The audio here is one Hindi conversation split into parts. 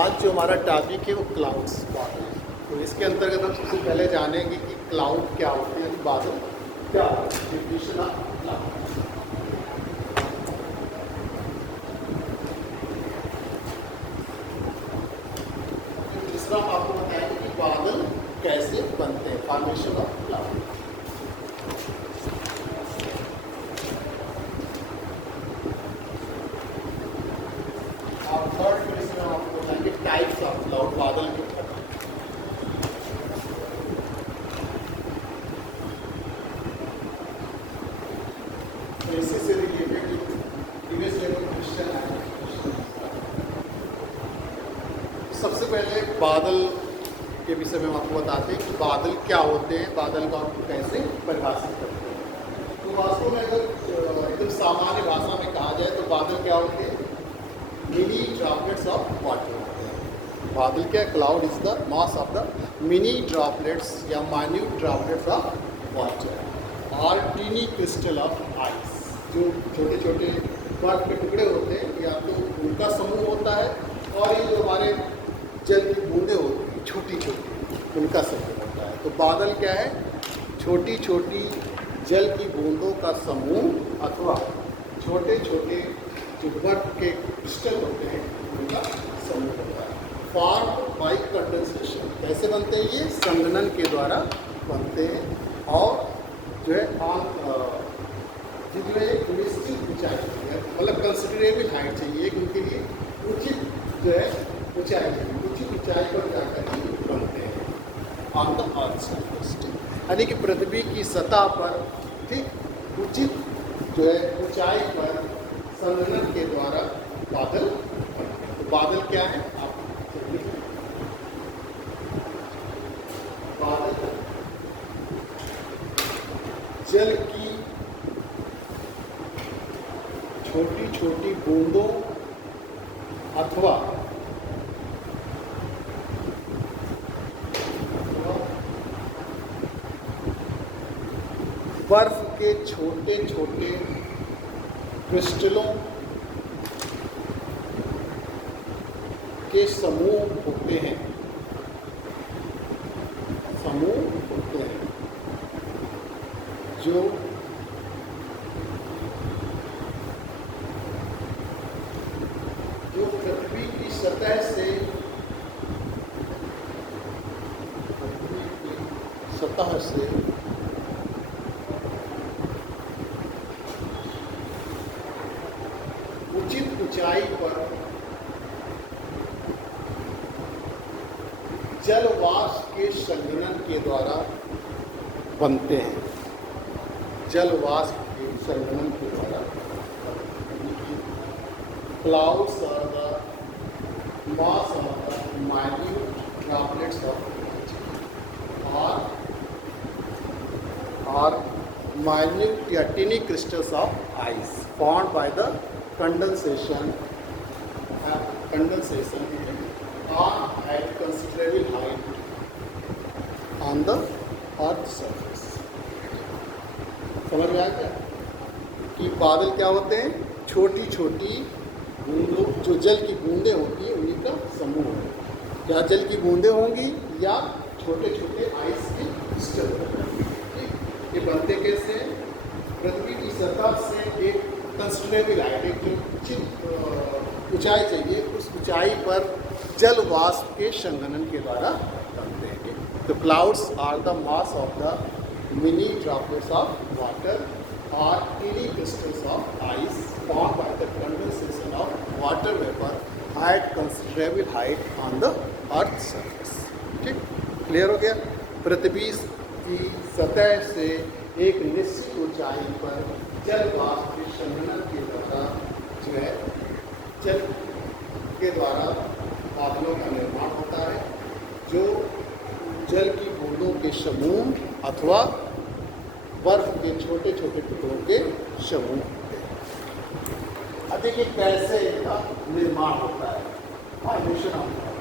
आज जो हमारा टॉपिक है वो क्लाउड्स बादल। तो इसके अंतर्गत हम सबसे पहले जानेंगे कि क्लाउड क्या होते हैं, बादल क्या होते हैं, डेफिनेशन ऑफ क्लाउड। दूसरा हम आपको बताएंगे कि बादल कैसे बनते हैं, फॉर्मेशन ऑफ क्लाउड। और थर्ड क्वेश्चन हम आपको बताएंगे टाइप्स ऑफ क्लाउड, बादल के प्रकार। तो इसी से रिलेटेड जो प्रीवियस लेवल क्वेश्चन है, सबसे पहले बादल के विषय में हम आपको बताते हैं कि बादल क्या होते हैं, बादल को आप कैसे परिभाषित करते हैं। तो वास्तव में अगर एकदम सामान्य भाषा में कहा जाए तो बादल क्या होते हैं, मिनी ड्रॉपलेट्स ऑफ वाटर होते हैं। बादल क्या, cloud is the mass of the mini droplets या माइन्यूट ड्रॉपलेट्स ऑफ वाटर और टीनी क्रिस्टल ऑफ आइस। जो छोटे छोटे बर्फ के टुकड़े होते हैं या तो उनका समूह होता है, और ये जो हमारे जल की बूंदें होती हैं छोटी छोटी, उनका समूह होता है। तो बादल क्या है, छोटी छोटी जल की बूंदों का समूह अथवा छोटे छोटे जो बर्फ के क्रिस्टल होते हैं उनका समूह होता है। Form by condensation. कैसे बनते हैं ये, संघनन के द्वारा बनते हैं। और जो है जिसमें एक निश्चित ऊंचाई चाहिए, मतलब कंसिडरेबल हाइट चाहिए, उनके लिए उचित जो है ऊंचाई चाहिए, उचित ऊंचाई पर जाकर ही बनते हैं ऑन द अर्थ सरफेस। यानी कि पृथ्वी की सतह पर ठीक उचित जो है ऊंचाई पर संघनन के द्वारा बादल बनते हैं। तो बादल क्या है, आप बादल जल की छोटी छोटी बूंदों अथवा बर्फ के छोटे छोटे क्रिस्टलों के समूह होते हैं, जो पृथ्वी की सतह से उचित ऊंचाई पर जल वाष्प के संघनन के द्वारा बनते हैं, जल वाष्प के संघनन के द्वारा। Clouds are the mass of the minute droplets of or minute या tiny crystals of ice formed by the condensation on at considerable height on the earth surface। समझ में आ गया कि बादल क्या होते हैं, छोटी छोटी बूंदों, जो जल की बूंदें होती हैं उन्हीं का समूह है। या जल की बूंदें होंगी या छोटे छोटे आइस के क्रिस्टल होंगे। ये बनते कैसे, पृथ्वी की सतह से एक कंसिडरेबल हाइट, एक जो उचित ऊंचाई चाहिए, उस ऊंचाई पर जल वाष्प के संघनन के द्वारा बनते हैं। तो clouds are the mass of the mini droplets of water or teeny crystals of ice formed by the condensation of water vapor at considerable height on the earth surface। ठीक, क्लियर हो गया। पृथ्वी की सतह से एक निश्चित ऊंचाई पर जल वाष्प के संघनन के द्वारा जो है जल के द्वारा बादलों का निर्माण होता है, जो जल की बूंदों के समूह अथवा बर्फ के छोटे छोटे टुकड़ों के समूह होते हैं। अब देखिए कैसे इनका निर्माण होता है, फॉर्मेशन होता है।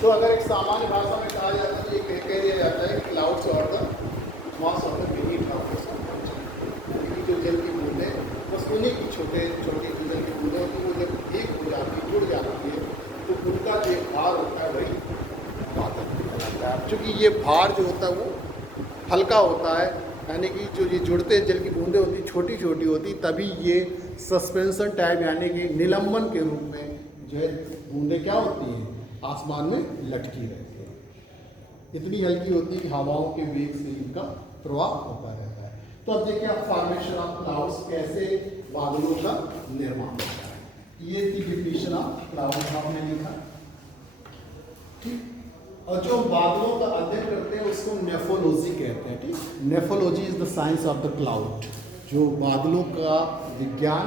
तो अगर एक सामान्य भाषा में कहा जाता है, ये कह दिया जाता है क्लाउड्स और the mass of the mini droplets of water. जो जल की बूंदें बस उन्हीं की छोटे छोटी जल की बूंदें, तो वो जब एक हो जाती, जुड़ जाती है ये भार होता है वही बादल कहलाता है। क्योंकि ये भार जो होता है वो हल्का होता है, यानी कि जो ये जुड़ते जल की बूंदें होती छोटी छोटी होती, तभी ये सस्पेंशन टाइप यानी कि निलंबन के रूप में जो है बूंदें क्या होती हैं, आसमान में लटकी रहती है। इतनी हल्की होती है कि हवाओं के वेग से इनका प्रवाह होता रहता है। तो अब देखिए आप फॉर्मेशन ऑफ क्लाउड्स, कैसे बादलों का निर्माण होता है। ये थी डिफिनेशन ऑफ क्लाउड्स आपने लिखा, ठीक। और जो बादलों का अध्ययन करते हैं उसको नेफोलॉजी कहते हैं, ठीक। Nephology is the science of the cloud. जो बादलों का विज्ञान,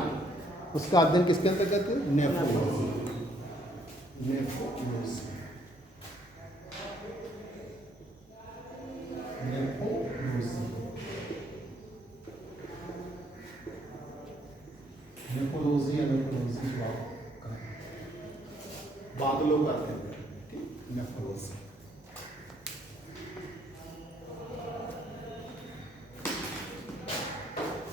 उसका अध्ययन किसके अंतर्गत है? नेफोलॉजी। नेफोलॉजी, नेफोलॉजी, नेफोलॉजी बादलों का अध्ययन करते हैं, ठीक। नेफोलॉजी।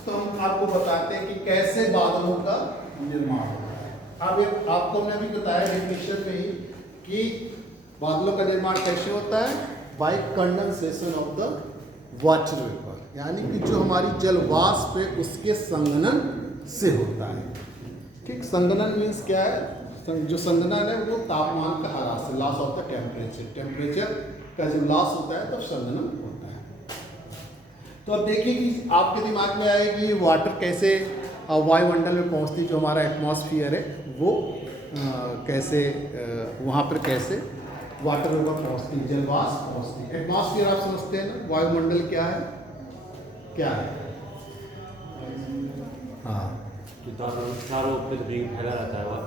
तो हम आपको बताते हैं कि कैसे बादलों का निर्माण होता है। अब आपको हमने अभी बताया डेफिनेशन में ही कि बादलों का निर्माण कैसे होता है, bye condensation of the water vapour, यानी कि जो हमारी जल वाष्प है उसके संघनन से होता है, ठीक। संघनन मीन्स क्या है? जो संघनन है वो तापमान का ह्रास है, loss of the temperature. Temperature का जब लॉस होता है तो संघनन होता है। तो अब देखिए कि आपके दिमाग में आएगा कि वाटर कैसे वायुमंडल में पहुंचती, जो हमारा एटमॉस्फेयर है वो कैसे वहाँ पर कैसे वाटर वेपर पहुंचती, जल वाष्प पहुंचती। एटमॉस्फेयर आप समझते हैं ना, वायुमंडल क्या है? क्या है? हाँ, चारों पृथ्वी फैला रहता है वह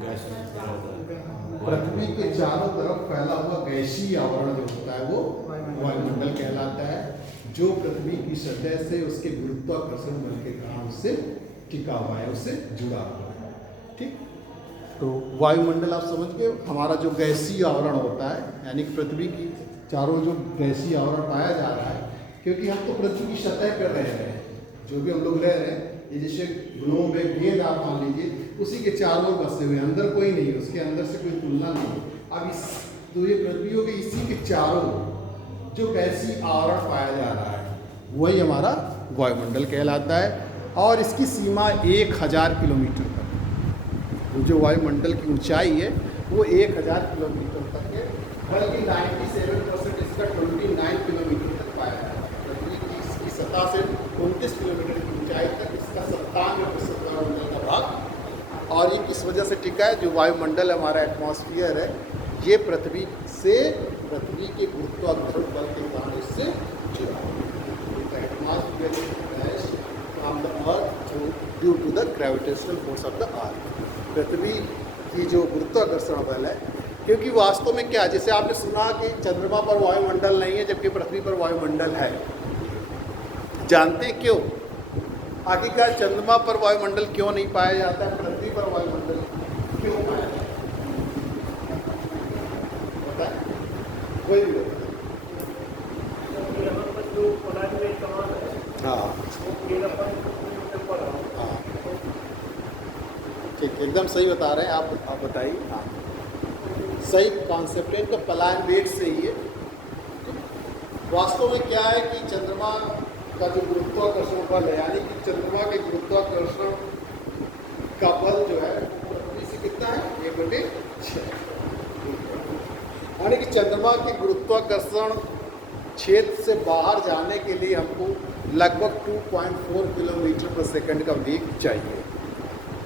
गैस फैला होता है। पृथ्वी के चारों तरफ फैला हुआ गैसीय आवरण जो होता है वो वायुमंडल कहलाता है, जो पृथ्वी की सतह से उसके गुरुत्वाकर्षण बल के कारण उससे टिका हुआ है, उससे जुड़ा हुआ है, ठीक। तो वायुमंडल आप समझ गए, हमारा जो गैसीय आवरण होता है, यानी कि पृथ्वी की चारों जो गैसीय आवरण पाया जा रहा है, क्योंकि हम तो पृथ्वी की सतह पर रह रहे हैं, जो भी हम लोग रह रहे हैं, ये जैसे ग्लोब है, गेंद आप मान लीजिए, उसी के चारों बसे हुए, अंदर कोई नहीं है, उसके अंदर से कोई तुलना नहीं है। अब इस तो ये पृथ्वी हो गई, इसी के चारों जो गैसीय आवरण पाया जा रहा है वही हमारा वायुमंडल कहलाता है। और इसकी सीमा 1000 किलोमीटर तक, वो जो वायुमंडल की ऊंचाई है वो 1000 किलोमीटर तक है, बल्कि 97% इसका 29 किलोमीटर तक पाया जाता है। पृथ्वी की इसकी सतह से 29 किलोमीटर की ऊंचाई तक इसका 97% वायुमंडल का भाग, और ये किस वजह से टिका है? जो वायुमंडल हमारा एटमॉस्फेयर है, ये पृथ्वी के गुरुत्वाकर्षण बल के कारण इससे जुड़ा है। Atmosphere gas from the earth due to the gravitational force of the earth. पृथ्वी की जो गुरुत्वाकर्षण बल है, क्योंकि वास्तव में क्या, जैसे आपने सुना कि चंद्रमा पर वायुमंडल नहीं है जबकि पृथ्वी पर वायुमंडल है, जानते हैं क्यों? आखिरकार चंद्रमा पर वायुमंडल क्यों नहीं पाया जाता है, पृथ्वी पर वायुमंडल क्यों पाया जाता है? बताएं, कोई भी बताए। हाँ हाँ, ठीक, एकदम सही बता रहे हैं आप बताइए। हाँ, सही कॉन्सेप्ट है, इनका पलायन वेग से ही है। वास्तव में क्या है कि चंद्रमा का जो गुरुत्वाकर्षण बल है, यानी कि चंद्रमा के गुरुत्वाकर्षण का बल जो है पृथ्वी से कितना है? 1/6। यानी कि चंद्रमा के गुरुत्वाकर्षण क्षेत्र से बाहर जाने के लिए हमको लगभग 2.4 किलोमीटर पर सेकंड का वेग चाहिए,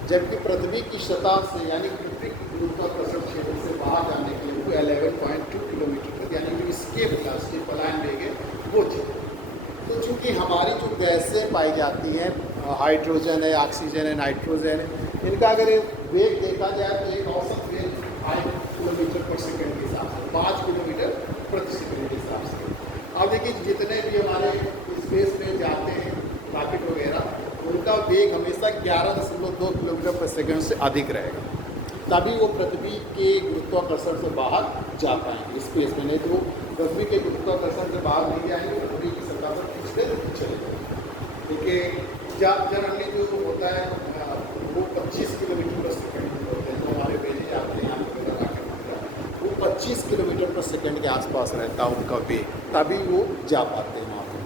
जबकि पृथ्वी की सतह से, यानी पृथ्वी के गुरुत्वाकर्षण क्षेत्र से बाहर जाने के लिए 11.2 किलोमीटर तक, यानी कि इसके वेलोसिटी पलायन वेग है वो चाहिए। तो चूँकि हमारी जो गैसें पाई जाती हैं, हाइड्रोजन है, ऑक्सीजन है, नाइट्रोजन है, इनका अगर वेग देखा जाए तो एक औसत वेग 5 किलोमीटर पर सेकंड के हिसाब से, 5 किलोमीटर प्रति सेकंड के हिसाब से। अब देखिए जितने भी हमारे स्पेस में जाते हैं रॉकेट वगैरह, उनका वेग हमेशा 11.2 किलोमीटर पर सेकंड से अधिक रहेगा, तभी वो पृथ्वी के गुरुत्वाकर्षण से बाहर जा पाएंगे स्पेस में। नहीं तो पृथ्वी के गुरुत्वाकर्षण से बाहर नहीं जाएंगे, पृथ्वी की सतह पर खींचते चले जाएंगे। देखिए जनरली जो होता है वो 25 किलोमीटर पर सेकंड होते हैं, तो हमारे भेजे जाते हैं यहाँ पर रॉकेट वगैरह, 25 किलोमीटर पर सेकंड के आसपास रहता है उनका वेग, तभी वो जा पाते हैं वहाँ पर,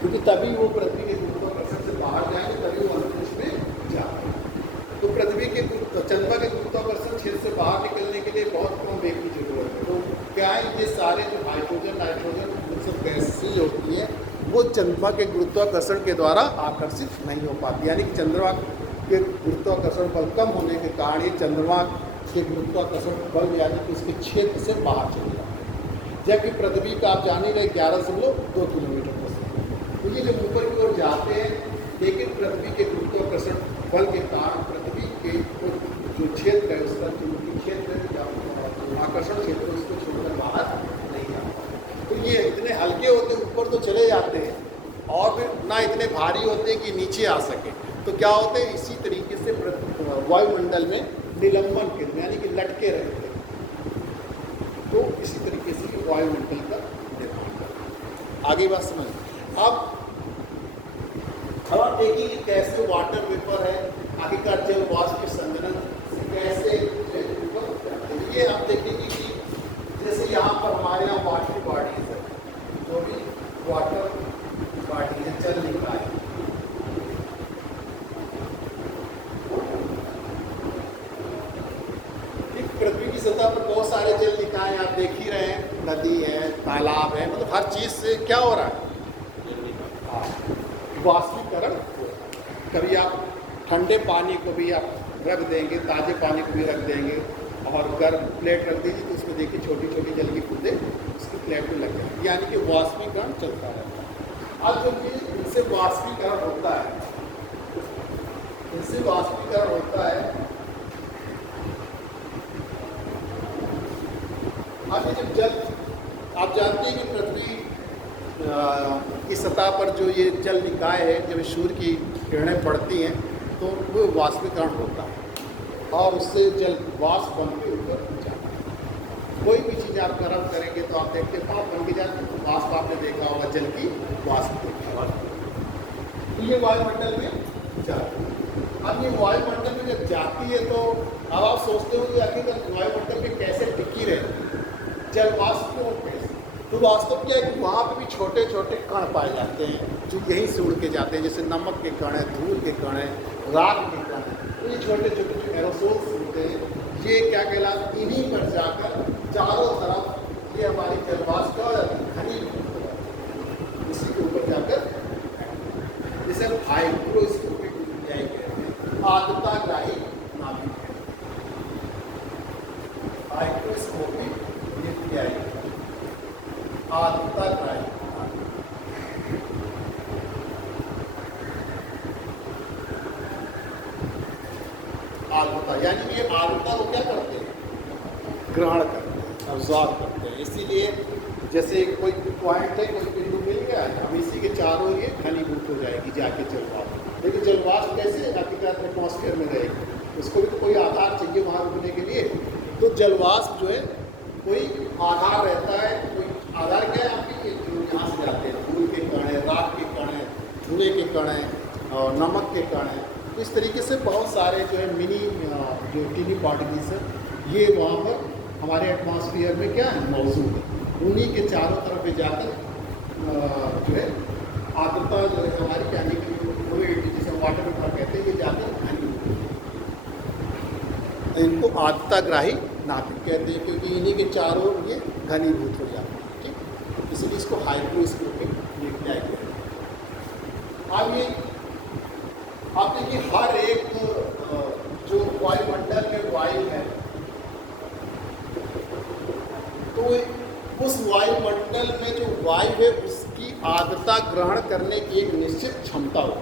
क्योंकि तभी वो पृथ्वी के गुरुत्वाकर्षण से बाहर जाएंगे, तभी वो अंतरिक्ष में जा पाएंगे। तो पृथ्वी के चंद्रमा के गुरुत्वाकर्षण क्षेत्र से बाहर निकलने के लिए बहुत कम वेग की जरूरत है। तो क्या है, ये सारे जो हाइड्रोजन नाइट्रोजन ये सब गैसें होती हैं वो चंद्रमा के गुरुत्वाकर्षण के द्वारा आकर्षित नहीं हो पाती, यानी कि चंद्रमा के गुरुत्वाकर्षण बल कम होने के कारण ये चंद्रमा के गुरुत्वाकर्षण बल यानी कि उसके क्षेत्र से बाहर चले जाते हैं। जबकि पृथ्वी का आप जान ही रहे 11.2 किलोमीटर पर सेकंड, तो ये जब ऊपर की ओर जाते हैं, लेकिन पृथ्वी के गुरुत्वाकर्षण बल के कारण पृथ्वी के जो क्षेत्र है उसका जो क्षेत्र आकर्षण क्षेत्र उसको छोड़कर बाहर नहीं जाता। तो ये इतने हल्के होते हैं ऊपर तो चले जाते हैं और फिर ना इतने भारी होते हैं कि नीचे आ सके। तो क्या होते हैं, इसी तरीके से वायुमंडल में निलंबन के यानी कि लटके रहते हैं। तो इसी तरीके से वायुमंडल का निर्माण करते। आगे बात समझ। अब आप देखिए कि कैसे वाटर वेपर है, आखिरकार जल वाष्प के संघनन से कैसे ये आप देखेंगे कि जैसे यहाँ पर हमारे यहाँ वाटर बॉडीज है, जो भी वाटर बॉडी है, जल निकाय, पृथ्वी की सतह पर बहुत सारे जल निकाय आप देख ही रहे हैं, नदी है, तालाब है, मतलब हर चीज से क्या हो रहा है, वाष्पीकरण। कभी आप ठंडे पानी को भी आप रख देंगे, ताजे पानी को भी रख देंगे और गर्म प्लेट रख दीजिए तो उसमें देखिए छोटी छोटी जल की बूंदें उसकी प्लेट में लग जाएगी, यानी कि वाष्पीकरण चलता रहता है। अब जब ये इनसे वाष्पीकरण होता है, इनसे वाष्पीकरण होता है, अब ये जब जल, आप जानते हैं कि पृथ्वी की सतह पर जो ये जल निकाय है, जब सूर्य की किरणें पड़ती हैं तो वो वाष्पीकरण होता है और उससे जल वाष्प बन के ऊपर जाता है। कोई भी चीज़ आप गर्म करेंगे तो आप देखते हैं भाप बन के जाती है, तो वाष्प आपने देखा होगा, जल की वाष्प देखा। तो ये वायुमंडल में जाती है। अब ये वायुमंडल में जब जाती है तो अब आप सोचते हो कि आखिर वायुमंडल में कैसे टिकी रहे, जल वाष्प क्यों कैसे? तो वास्तव क्या है कि वहाँ पे भी छोटे छोटे कण पाए जाते हैं जो यहीं से उड़ के जाते हैं, जैसे नमक के कण है, धूल के कण है, राख के कण है। तो ये छोटे छोटे जो एरोसोल्स होते हैं, ये क्या कहलाते, इन्हीं पर जाकर चारों तरफ ये हमारी जलवाष्प का घनीभूत हो जाती है, इसी के ऊपर जाकर जिसे हम हाइड्रोस्कोपिक न्यूक्लियाई कहते हैं, आर्द्रताग्राही नाभिक है, हाइड्रोस्कोपिक न्यूक्लियाई, आर्द्रताग्राही। आर्द्रता यानी ये आर्द्रता को क्या करते हैं, ग्रहण करते हैं, अब्जॉर्ब करते हैं। इसीलिए जैसे कोई पॉइंट है, कोई बिंदु मिल गया है, हम इसी के चारों ये घनीभूत हो जाएगी जाके जलवाष्प। लेकिन जलवाष्प कैसे आखिरकार एटमॉस्फेयर में रहेगी, उसको भी तो कोई आधार चाहिए वहाँ रुकने के लिए। तो जलवाष्प जो है कोई आधार रहता है, कोई आधार क्या है आपकी, जो यहाँ से जाते हैं, धूल के कण है, राख के कण है, धुएँ के कण है और नमक के कण है। तो इस तरीके से बहुत सारे जो है मिनी जो टीनी पार्टिकल्स है, ये वहाँ पर हमारे एटमॉस्फेयर में क्या है, मौजूद है। उन्हीं के चारों तरफ पे जाकर जो है आर्द्रता जो है हमारी, यानी कि फ्लूइड जिसे वाटर वेपर कहते हैं, ये जाकर इनको आर्द्रताग्राही नाभिक कहते हैं, क्योंकि इन्हीं के चारों ये घनीभूत हो जाते हैं। ठीक, इसलिए इसको हाइड्रोस्कोपिक न्यूक्लियाई कहते हैं। अब ये आप देखिए हर एक जो वायुमंडल में वायु है, तो उस वायुमंडल में जो वायु है उसकी आर्द्रता ग्रहण करने की एक निश्चित क्षमता हो।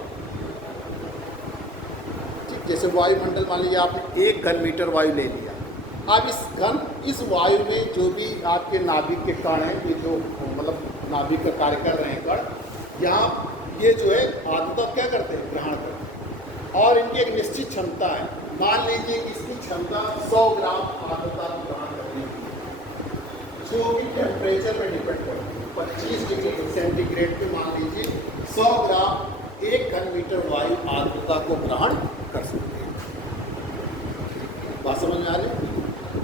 ठीक, जैसे वायुमंडल मान लीजिए आपने 1 घन मीटर वायु ले लिया, अब इस वायु में जो भी आपके नाभिक के कण हैं, ये जो मतलब नाभिक का कार्य कर रहे हैं कण, यहाँ ये जो है आर्द्रता क्या करते हैं, ग्रहण करते हैं। और इनकी एक निश्चित क्षमता है, मान लीजिए कि इसकी क्षमता 100 ग्राम आर्द्रता ग्रहण करने की, जो कि टेम्परेचर पर डिपेंड करती है। 25 डिग्री सेंटीग्रेड पे मान लीजिए 100 ग्राम 1 घन मीटर वायु आर्द्रता को ग्रहण कर सकते हैं। बात समझ में आ रही है?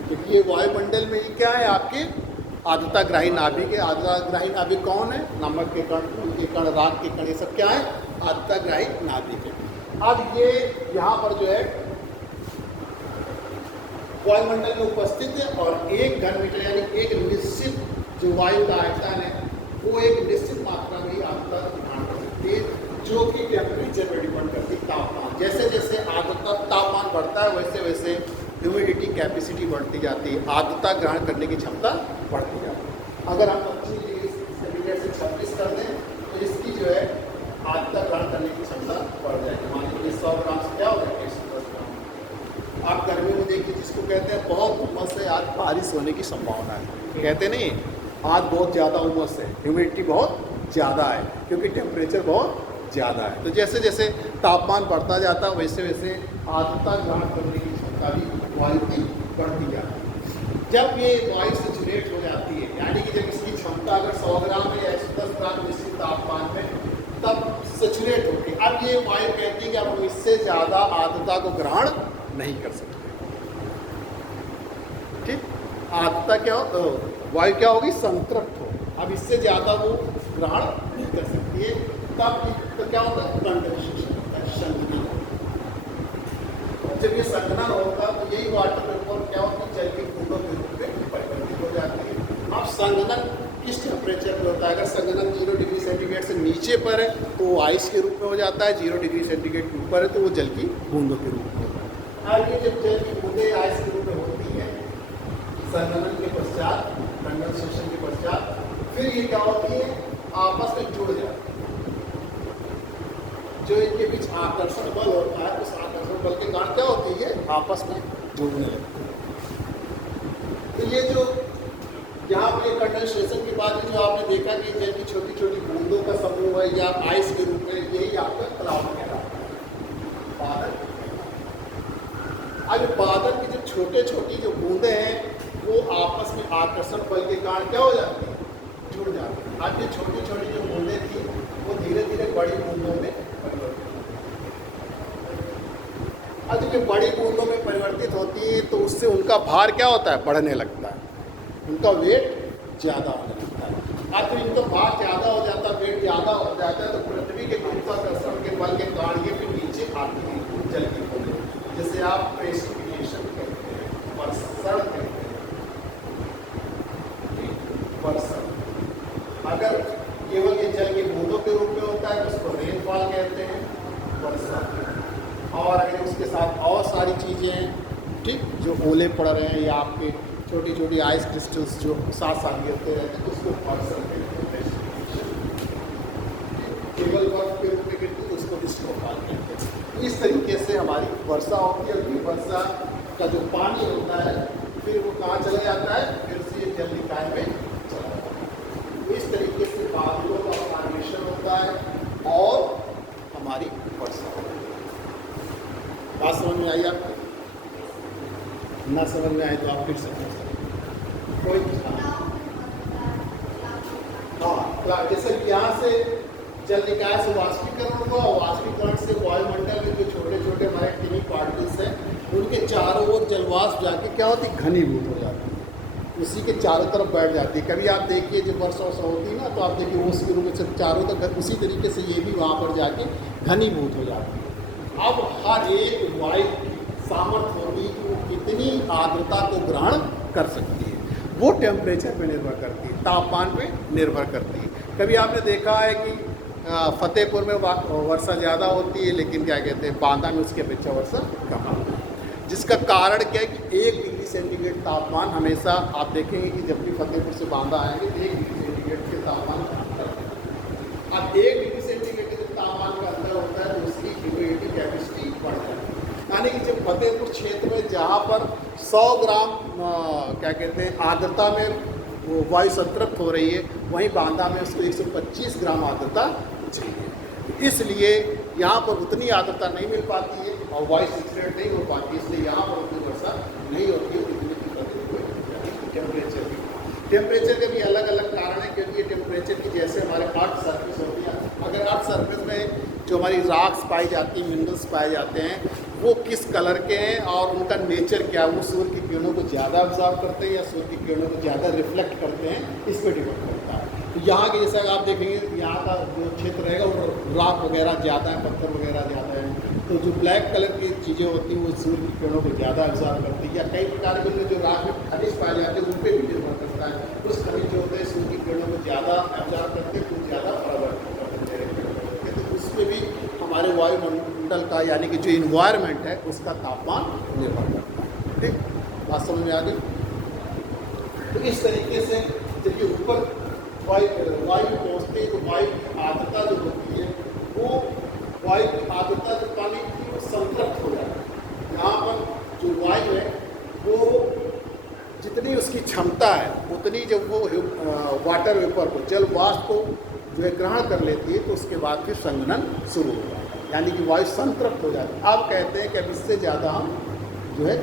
क्योंकि ये वायुमंडल में ये क्या है आपके आर्द्रताग्राही नाभिक है। आर्द्रताग्राही नाभिक कौन है? नमक के कण, धूल के कण, राख के कण, ये सब क्या है? आर्द्रताग्राही नाभिक है। अब ये यहाँ पर जो है वायुमंडल में उपस्थित है और 1 घन मीटर यानी एक निश्चित जो वायु का आयतन है वो एक निश्चित मात्रा में ही आर्द्रता ग्रहण कर सकती है, जो कि टेम्परेचर पर डिपेंड करती है, तापमान। जैसे जैसे आर्द्रता तापमान बढ़ता है वैसे वैसे ह्यूमिडिटी कैपेसिटी बढ़ती जाती है, आर्द्रता ग्रहण करने की क्षमता बढ़ती जाती है। अगर हम 25 डिग्री सेंटीग्रेड से 26 कर दें तो इसकी जो है आर्द्रता ग्रहण करने की क्षमता बढ़ जाएगी। मान लीजिए 100 ग्राम से क्या होगा? 110 ग्राम। आप गर्मी में देखिए जिसको कहते हैं बहुत उमस है, आज बारिश होने की संभावना है, कहते नहीं आज बहुत ज़्यादा उमस है, ह्यूमिडिटी बहुत ज़्यादा है क्योंकि टेम्परेचर बहुत ज़्यादा है। तो जैसे जैसे तापमान बढ़ता जाता है वैसे वैसे आर्द्रता ग्रहण करने की क्षमता भी वायु की बढ़ती जाती है। जब ये वायु सैचुरेट हो जाती है यानी कि जब इसकी क्षमता अगर 100 ग्राम है या 110 ग्राम निश्चित तापमान में, तब सैचुरेट होती है। अब ये वायु कहती है कि अब हम इससे ज़्यादा आर्द्रता को ग्रहण नहीं कर सकते। ठीक, आर्द्रता क्या हो, वायु क्या होगी? संतृप्त हो, अब इससे ज़्यादा वो ग्रहण नहीं कर सकती है। तब तो क्या होता है? कंडेंसेशन होता है, संघनन। जब ये संघनन होता है तो यही वाटर वेपर क्या होता है? जल की बूंदों के रूप में परिवर्तित हो जाती है। अब संघनन किस टेम्परेचर पर होता है? अगर संघनन 0 डिग्री सेंटीग्रेड से नीचे पर है तो वो आइस के रूप में हो जाता है, 0 डिग्री सेंटीग्रेड के ऊपर है तो वो जल की बूंदों के रूप में होता है। अब ये जब जल की बूंदें आइस के रूप में होती है संघनन के पश्चात, कंडेंसेशन के पश्चात, फिर ये क्या होती है? आपस में जुड़ जाती है। जो इनके बीच आकर्षण बल होता है उस आकर्षण बल के कारण क्या होती है? आपस में जुड़ने लगती है। तो ये जो यहाँ पे कंडेंसेशन के बाद जो आपने देखा कि जल की छोटी छोटी बूंदों का समूह है या आइस के रूप में, यही आपका क्लाउड कहलाता है, बादल। अब बादल की जो छोटे छोटी जो बूंदें हैं वो आपस में आकर्षण बल के कारण क्या हो जाती है? जुड़ जाती है। अब ये छोटी छोटी जो बूंदें थी वो धीरे धीरे बड़ी बूंदों में परिवर्तित होती है। अब जब ये बड़ी बूंदों में परिवर्तित होती है तो उससे उनका भार क्या होता है? बढ़ने लगता है, उनका वेट ज़्यादा होने लगता है। अब जब इनका भार ज़्यादा हो जाता है, वेट ज़्यादा हो जाता है तो पृथ्वी के गुरुत्वाकर्षण के बल के कारण ये फिर नीचे आती है जल की बूंदें, जिसे आप प्रेसिपिटेशन कहते हैं, वर्षण कहते हैं। वर्षण अगर केवल ये जल की बूंदों के रूप में होता है तो उसको रेनफॉल कहते हैं, वर्षा। और अगर उसके साथ और सारी चीज़ें हैं, ठीक, जो ओले पड़ रहे हैं या आपके छोटी छोटी आइस क्रिस्टल्स जो साथ साथ गिरते रहते हैं तो उसको वर्षण कहते हैं। केवल बर्फ के रूप में गिरती है उसको स्नोफॉल कहते हैं। इस तरीके से हमारी वर्षा होती है। और वर्षा का जो पानी होता है फिर वो कहाँ चला जाता है? फिर से जल निकाय में चला जाता है। इस तरीके से बादलों का फॉर्मेशन होता है और हमारी वर्षा होती है। बात समझ में आई आपको? ना समझ में आए तो आप फिर से कोई हाँ, जैसे कि यहाँ से जल निकाय से वाष्पीकरण हुआ, वाष्पीकरण से वायुमंडल में जो छोटे छोटे हमारे टिनी पार्टिकल्स हैं उनके चारों ओर जलवाष्प जाके क्या होती? घनीभूत हो जाती है, उसी के चारों तरफ बैठ जाती है। कभी आप देखिए जब वर्षा वर्षा होती है ना तो आप देखिए उसके रूप में चारों तरफ, उसी तरीके से ये भी वहाँ पर जाके घनीभूत हो जाती है। अब हर एक वायु की सामर्थ्य होगी कि वो कितनी आर्द्रता को ग्रहण कर सकती है, वो टेम्परेचर पे निर्भर करती है, तापमान पे निर्भर करती है। कभी आपने देखा है कि फतेहपुर में वर्षा ज़्यादा होती है लेकिन क्या कहते हैं बांदा में उसकी अपेक्षा वर्षा कम होती है, जिसका कारण क्या है कि 1 डिग्री सेंटीग्रेड तापमान हमेशा आप देखेंगे कि जब भी फतेहपुर से बांदा आएंगे 1 डिग्री सेंटीग्रेड के तापमान का अंतर है। अब 1 डिग्री सेंटीग्रेड के जब तापमान का अंतर होता है तो उसकी ह्यूमिडिटी कैपेसिटी बढ़ जाती है। यानी कि जब फतेहपुर क्षेत्र में जहाँ पर 100 ग्राम क्या कहते हैं आर्द्रता में वो वायु संतृप्त हो रही है, वहीं बांदा में उसको 125 ग्राम आर्द्रता चाहिए। इसलिए यहाँ पर उतनी आर्द्रता नहीं मिल पाती है और वायु सैचुरेट नहीं हो पाती, इसलिए यहाँ पर उतनी वर्षा नहीं होती है जितनी की फतेहपुर। टेम्परेचर के भी अलग अलग कारण है, क्योंकि ये टेम्परेचर की जैसे हमारे अर्थ सरफेस होती है, अगर अर्थ सरफेस में जो हमारी रॉक्स पाई जाती हैं, मिनरल्स पाए जाते हैं, वो किस कलर के हैं और उनका नेचर क्या है, वो सूर्य की किरणों को ज़्यादा ऑब्जर्व करते हैं या सूर्य की किरणों को ज़्यादा रिफ्लेक्ट करते हैं, इस पर डिपेंड करता है। तो यहाँ के जैसा आप देखेंगे, यहाँ का जो क्षेत्र रहेगा वो रॉक वगैरह ज़्यादा है, पत्थर वगैरह ज़्यादा है, तो जो ब्लैक कलर की चीज़ें होती हैं वो सूर्य की किरणों को ज़्यादा ऑब्जर्व करती है। या कई प्रकार के जो रॉक में खनिज पाए जाते हैं उन पर भी निर्भर करता है, उस खनिज जो होते हैं सूर्य की किरणों को ज़्यादा ऑब्जर्व करते हैं, कुछ ज़्यादा परावर्तित करते हैं। तो उसमें भी हमारे वायुमंडल का यानी कि जो इन्वायरमेंट है उसका तापमान निर्भर करता है। ठीक, बात समझ में आ गई। तो इस तरीके से जब ये ऊपर वायु पहुँचते हैं तो वायु की आर्द्रता जो होती है वो वायु की आर्द्रता जो पानी की वो संतृप्त हो जाती है। यहाँ पर जो वायु है वो जितनी उसकी क्षमता है उतनी जब वो वाटर वेपर को, जल वाष्प को जो है ग्रहण कर लेती है तो उसके बाद फिर संघनन शुरू होगा, यानी कि वायु संतृप्त हो जाती है। अब कहते हैं कि अब इससे ज़्यादा हम जो है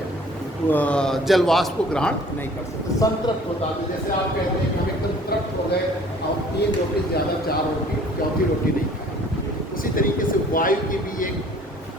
जल वाष्प को ग्रहण नहीं कर सकते, संतृप्त होता है। जैसे आप कहते हैं कि हम एकदम तृप्त हो गए, अब 3 रोटी से ज़्यादा 4 रोटी, चौथी रोटी नहीं खाएंगे। उसी तरीके से वायु की भी एक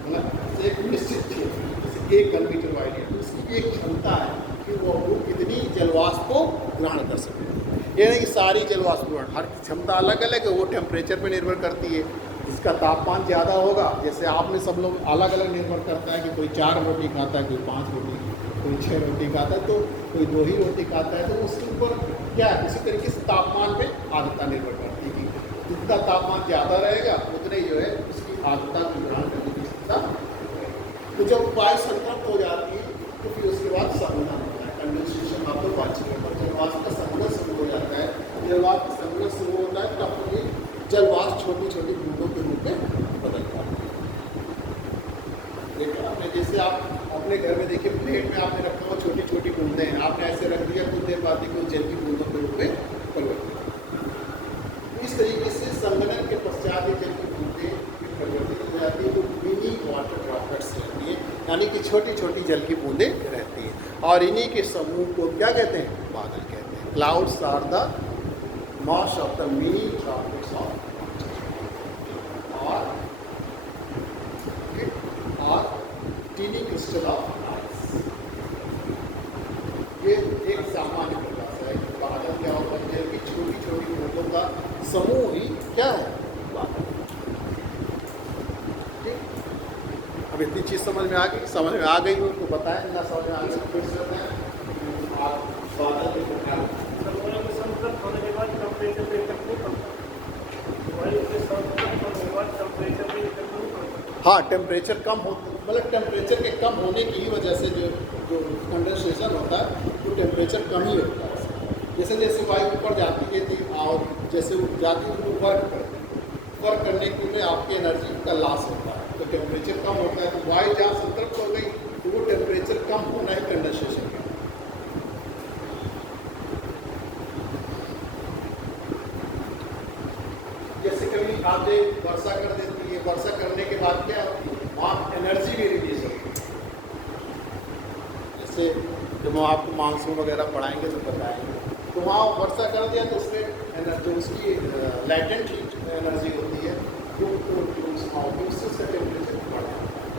मतलब एक निश्चित क्षेत्र, जैसे 1 घन मीटर वायु है तो उसकी भी एक क्षमता है कि वो कितनी जलवाष्प को ग्रहण कर सकते हैं। ये नहीं कि सारी जलवाष्प ग्रहण, हर क्षमता अलग अलग है, वो टेम्परेचर पर निर्भर करती है। जिसका तापमान ज़्यादा होगा, जैसे आप में सब लोग अलग अलग निर्भर करता है कि कोई 4 रोटी खाता है, कोई 5 रोटी, कोई 6 रोटी खाता है, तो कोई 2 ही रोटी खाता है, तो उसके ऊपर क्या है, उसी तरीके से तापमान पे आर्द्रता निर्भर करती है कि जितना तापमान ज़्यादा रहेगा उतने जो है उसकी आर्द्रता को ग्रहण करने की क्षमता। तो जब वायु संतृप्त हो जाती है तो फिर उसके बाद संघनन होता है, कंडेंसेशन आपको बातचीत करता है, जलवाष्प का संघनन शुरू हो जाता है। जलवाष्प का संघनन शुरू होता है तब तो जलवाष्प छोटी छोटी बूंदों के रूप में बदलता है। देखिए आपने, जैसे आप अपने घर में देखिए प्लेट में आपने रखा हुआ छोटी छोटी बूंदें हैं, आपने ऐसे रख दिया, कुछ देर बाद देखिए जल की बूंदों के रूप में परिवर्तित। इस तरीके से संघनन के पश्चात जल की बूंदें परिवर्तित हो जाती है, तो मिनी वाटर ड्रॉपलेट्स रहती है, यानी कि छोटी छोटी जल की बूंदें रहती हैं, और इन्हीं के समूह को क्या कहते हैं, बादल कहते हैं। Clouds are the mass of the mini droplets of water or teeny crystal of ice। ये एक सामान्य परिभाषा है। बादल क्या होता है, जल की छोटी छोटी बूंदों का समूह ही क्या है, बादल। ठीक, अब इतनी चीज़ समझ में आ गई, समझ में आ गई हो तो बताएं, ना समझ में आ गई फिर से बताएं। आप बादल के प्रकार होने के बाद टेम्परेचर पे इफेक्ट नहीं पड़ता, वायु के संतृप्त होने के बाद टेम्परेचर पे इफेक्ट नहीं पड़ता। हाँ, टेम्परेचर कम हो, मतलब टेम्परेचर के कम होने की ही वजह से जो जो कंडेंसेशन होता है वो टेम्परेचर कम ही होता है। जैसे जैसे वायु ऊपर जाती है और जैसे वो जाती है वो वर्क करती है, वर्क करने के लिए आपकी एनर्जी का लॉस होता है, तो टेम्परेचर कम होता है। तो वायु जहाँ संतृप्त हो गई तो वो टेम्परेचर कम होना है कंडेंसेशन का। जैसे कभी आपने वर्षा कर देती है, वर्षा करने के बाद क्या होती है, वहाँ एनर्जी भी रिलीज होती है। जैसे जब हम आपको मानसून वगैरह पढ़ाएंगे तो बताएंगे, तो वहाँ वर्षा कर दिया तो उसमें जो उसकी लैटेंट हीट एनर्जी होती है उससे उसका टेम्परेचर बढ़ जाता है,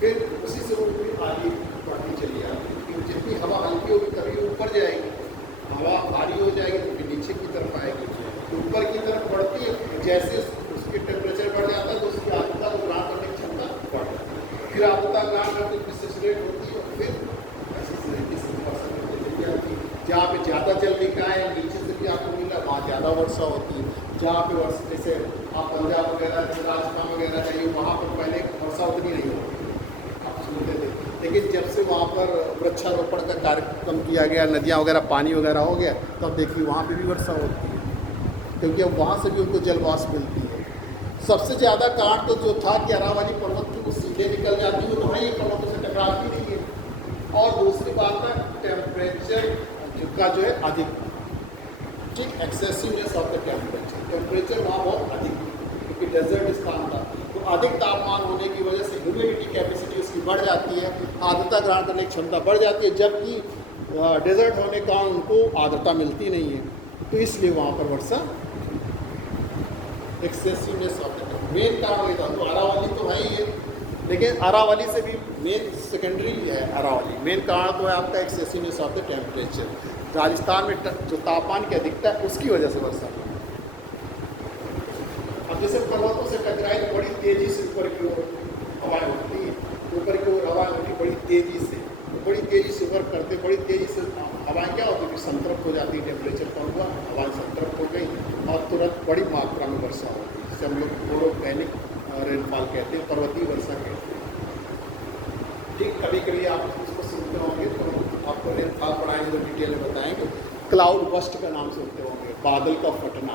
फिर उसी से वो फिर आगे बढ़ती चली जाती है। जितनी हवा हल्की होगी तभी ऊपर जाएगी, हवा भारी हो जाएगी तो फिर नीचे की तरफ आएगी, ऊपर की तरफ बढ़ती है। जैसे उसके टेम्परेचर बढ़ जाता है तो उसकी आर्द्रता को ग्रहण करने की क्षमता बढ़ जाती है, फिर आर्द्रता ग्रहण करके फिर सेचुरेट होती है, फिर ऐसी तरीके से वर्षा चली जाती है। जहाँ पे ज़्यादा जल लिखा है नीचे से भी आपको मिला वहाँ ज़्यादा वर्षा होती है। जहाँ पे वर्षा, जैसे आप पंजाब वगैरह राजस्थान वगैरह जाइए, वहाँ पर पहले वर्षा उतनी नहीं होती, आप सुनते थे, लेकिन जब से वहाँ पर वृक्षारोपण का कार्यक्रम किया गया, नदियाँ वगैरह पानी वगैरह हो गया, तब देखिए वहाँ पर भी वर्षा होती है, क्योंकि अब वहाँ से भी उनको जलवाष्प मिलती है। सबसे ज़्यादा काट तो जो था कि अरावली पर्वत की वो सीधे निकल जाती है, वो वहीं पर्वतों से टकराती नहीं है। और दूसरी बात है टेम्परेचर का जो है अधिक, ठीक, एक्सेसिवनेस ऑफ द टेम्परेचर वहाँ बहुत अधिक, क्योंकि डेजर्ट स्थान था, तो अधिक तापमान होने की वजह से ह्यूमिडिटी कैपेसिटी उसकी बढ़ जाती है, आर्द्रता ग्रहण करने की क्षमता बढ़ जाती है, जबकि डेजर्ट होने का उनको आर्द्रता मिलती नहीं है, तो इसलिए वहाँ पर वर्षा एक्सेसिवनेस ऑफ द मेन कारण ये था। तो अरावली तो है ही है, लेकिन अरावली से भी मेन सेकेंडरी है अरावली। मेन कारण तो है आपका excessiveness of the temperature. Rajasthan में जो तापमान की अधिकता है उसकी वजह से वर्षा हुई। अब जैसे पर्वतों से टकराई तो बड़ी तेजी से ऊपर की ओर हवाएं उठती है, ऊपर की ओर हवाएं उठी बड़ी तेजी से, बड़ी तेजी से ऊपर करते, बड़ी तेजी से हवाएं क्या होती है, संतृप्त हो जाती है, टेम्परेचर कम हुआ, हवाएं संतृप्त हो गई और तुरंत बड़ी मात्रा में वर्षा होती है। जिसे हम लोग मोनोक्लिनिक रेनफॉल कहते हैं, पर्वतीय वर्षा कहते हैं। ठीक, कभी कभी आप इसको सुनते होंगे तो आपको रेनफॉल पढ़ाएंगे तो डिटेल में बताएंगे। क्लाउड बस्ट का नाम सुनते होंगे, बादल का फटना।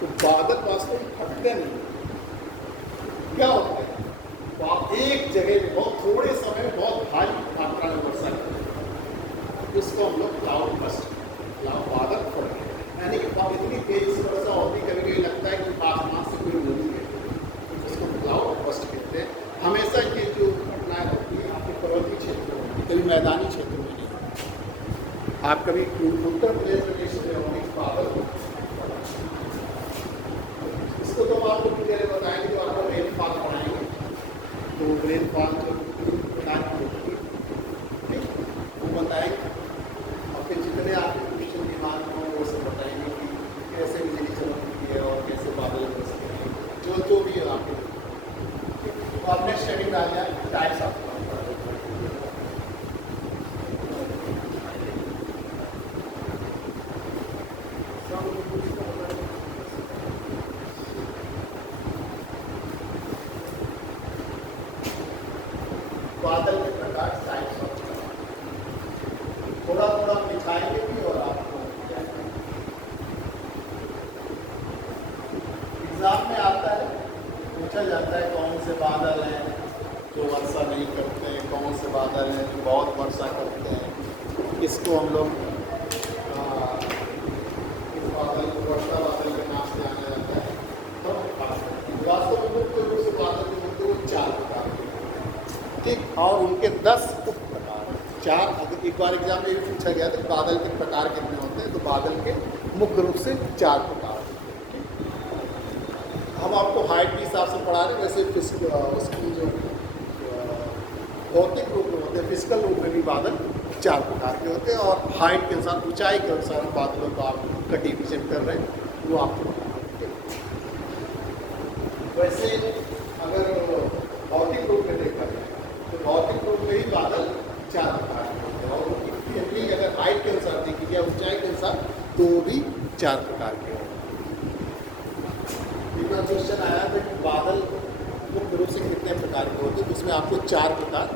तो बादल वास्तव में फटते नहीं, क्या होता है, तो आप एक जगह में बहुत थोड़े समय में बहुत भारी मात्रा में वर्षा करते हैं, इसको हम लोग क्लाउड बस्ट, क्लाउड बादल फट गए, यानी कि इतनी तेज से वर्षा होती, कभी कभी लगता है कि आसमान से कोई नदी है, उसको क्लाउड बस्ट कहते हैं। हमेशा ये जो घटनाएं होती है आपके पर्वतीय क्षेत्रों में, कभी मैदानी क्षेत्रों में नहीं। आप कभी उत्तर प्रदेश में देखे होंगे बादल, इसको तो हम आपको डिटेल बताएंगे, जो आपको रेनफॉल पढ़ाएंगे तो रेनफॉल जो प्रकार की होती है, ठीक, वो बताएंगे। और फिर जितने आपके क्वेश्चन दिमाग में हों वो सब बताएंगे कि कैसे बिजली चमकती है और कैसे बादल बरसते हैं, जो भी है आपके। तो आपने स्टडी डाल दिया टाइप्स ऑफ बादल के प्रकार, साइंस ऑफ थोड़ा थोड़ा दिखाएंगे भी और आपको एग्जाम में आता है, पूछा जाता है कौन से बादल हैं जो वर्षा नहीं करते हैं, कौन से बादल हैं जो बहुत वर्षा करते हैं। इसको हम लोग इस बादल को वर्षा बादल के नाम से जाना जाता है। तो वास्तव में मुख्य रूप से बादल के मुद्दे वो 4 प्रकार के, ठीक, और उनके 10 उप प्रकार, 4। एक बार एग्जाम में भी पूछा गया था बादल के प्रकार कितने होते हैं, तो बादल के मुख्य रूप से 4 प्रकार होते हैं। ठीक, हम आपको हाइट के हिसाब से पढ़ा रहे हैं, वैसे उसकी जो भौतिक रूप में होते हैं, फिजिकल रूप में भी बादल 4 प्रकार के होते हैं और हाइट के अनुसार, ऊंचाई के अनुसार हम बादलों को आप का डिवीजन कर रहे हैं, वो आपको बताएंगे। वैसे अगर भौतिक रूप में देखा जाए तो भौतिक रूप में ही बादल 4 प्रकार के होते हैं और उनकी अगर हाइट के अनुसार देखी जाए, ऊंचाई के अनुसार, तो भी 4 प्रकार के होते हैं। क्वेश्चन आया था कि बादल मुख्य रूप से कितने प्रकार के होते हैं, तो उसमें आपको 4 प्रकार,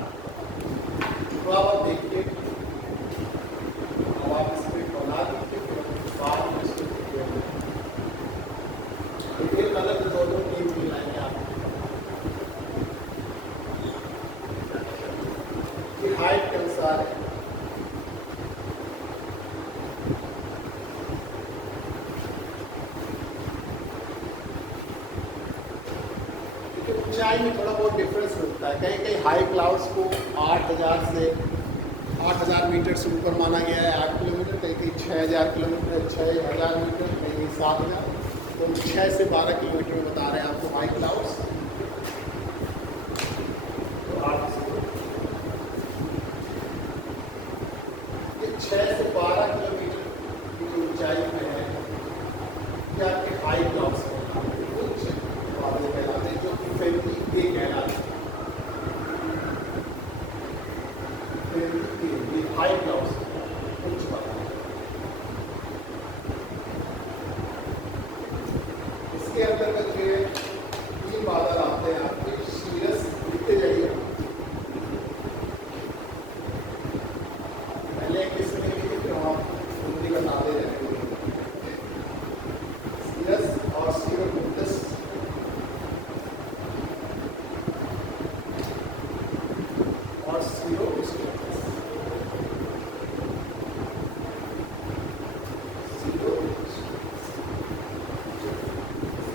तो आप देखिए, अब आप इसमें बना दीजिए, बाद में इसको देखिए, अलग 2-3 मिलाएंगे आप हाइट के अनुसार है। ऊंचाई में थोड़ा बहुत डिफरेंस होता है, कहीं कहीं हाई क्लाउड्स को 8,000 मीटर से ऊपर माना गया है, 8 किलोमीटर, कहीं कहीं 6,000 किलोमीटर, 6,000 मीटर, कहीं कहीं 7,000, तो 6 से 12 किलोमीटर में बता रहे हैं आपको हाई क्लाउड्स। तो आप 6 से 12 किलोमीटर की ऊंचाई में है क्या आपके हाई क्लाउड्स उच्च बादल कहलाते हैं, जो कि फैमिली के कहलाते हैं। हाई क्लाउड्स उच्च बादल, इसके अंतर्गत जो 3 बादल आते हैं आपके, सीरस, लिखते जाइए, पहले किसमें लिखिए फिर हम हिंदी बताते रहेंगे। सीरस और सीरोकुंटस, और सीरोस्टेटस,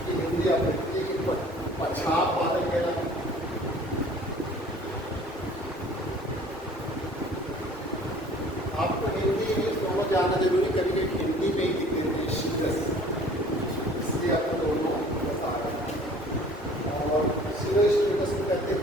हिंदी आप लिखिए कि पछाड़ बादल कहलाते हैं। आपको हिंदी इंग्लिश दोनों जानना जरूरी, कभी कभी हिंदी में ही लिखते हैं सीरस, इसलिए आपको दोनों बता रहे हैं। और सीरोस्टेटस को कहते हैं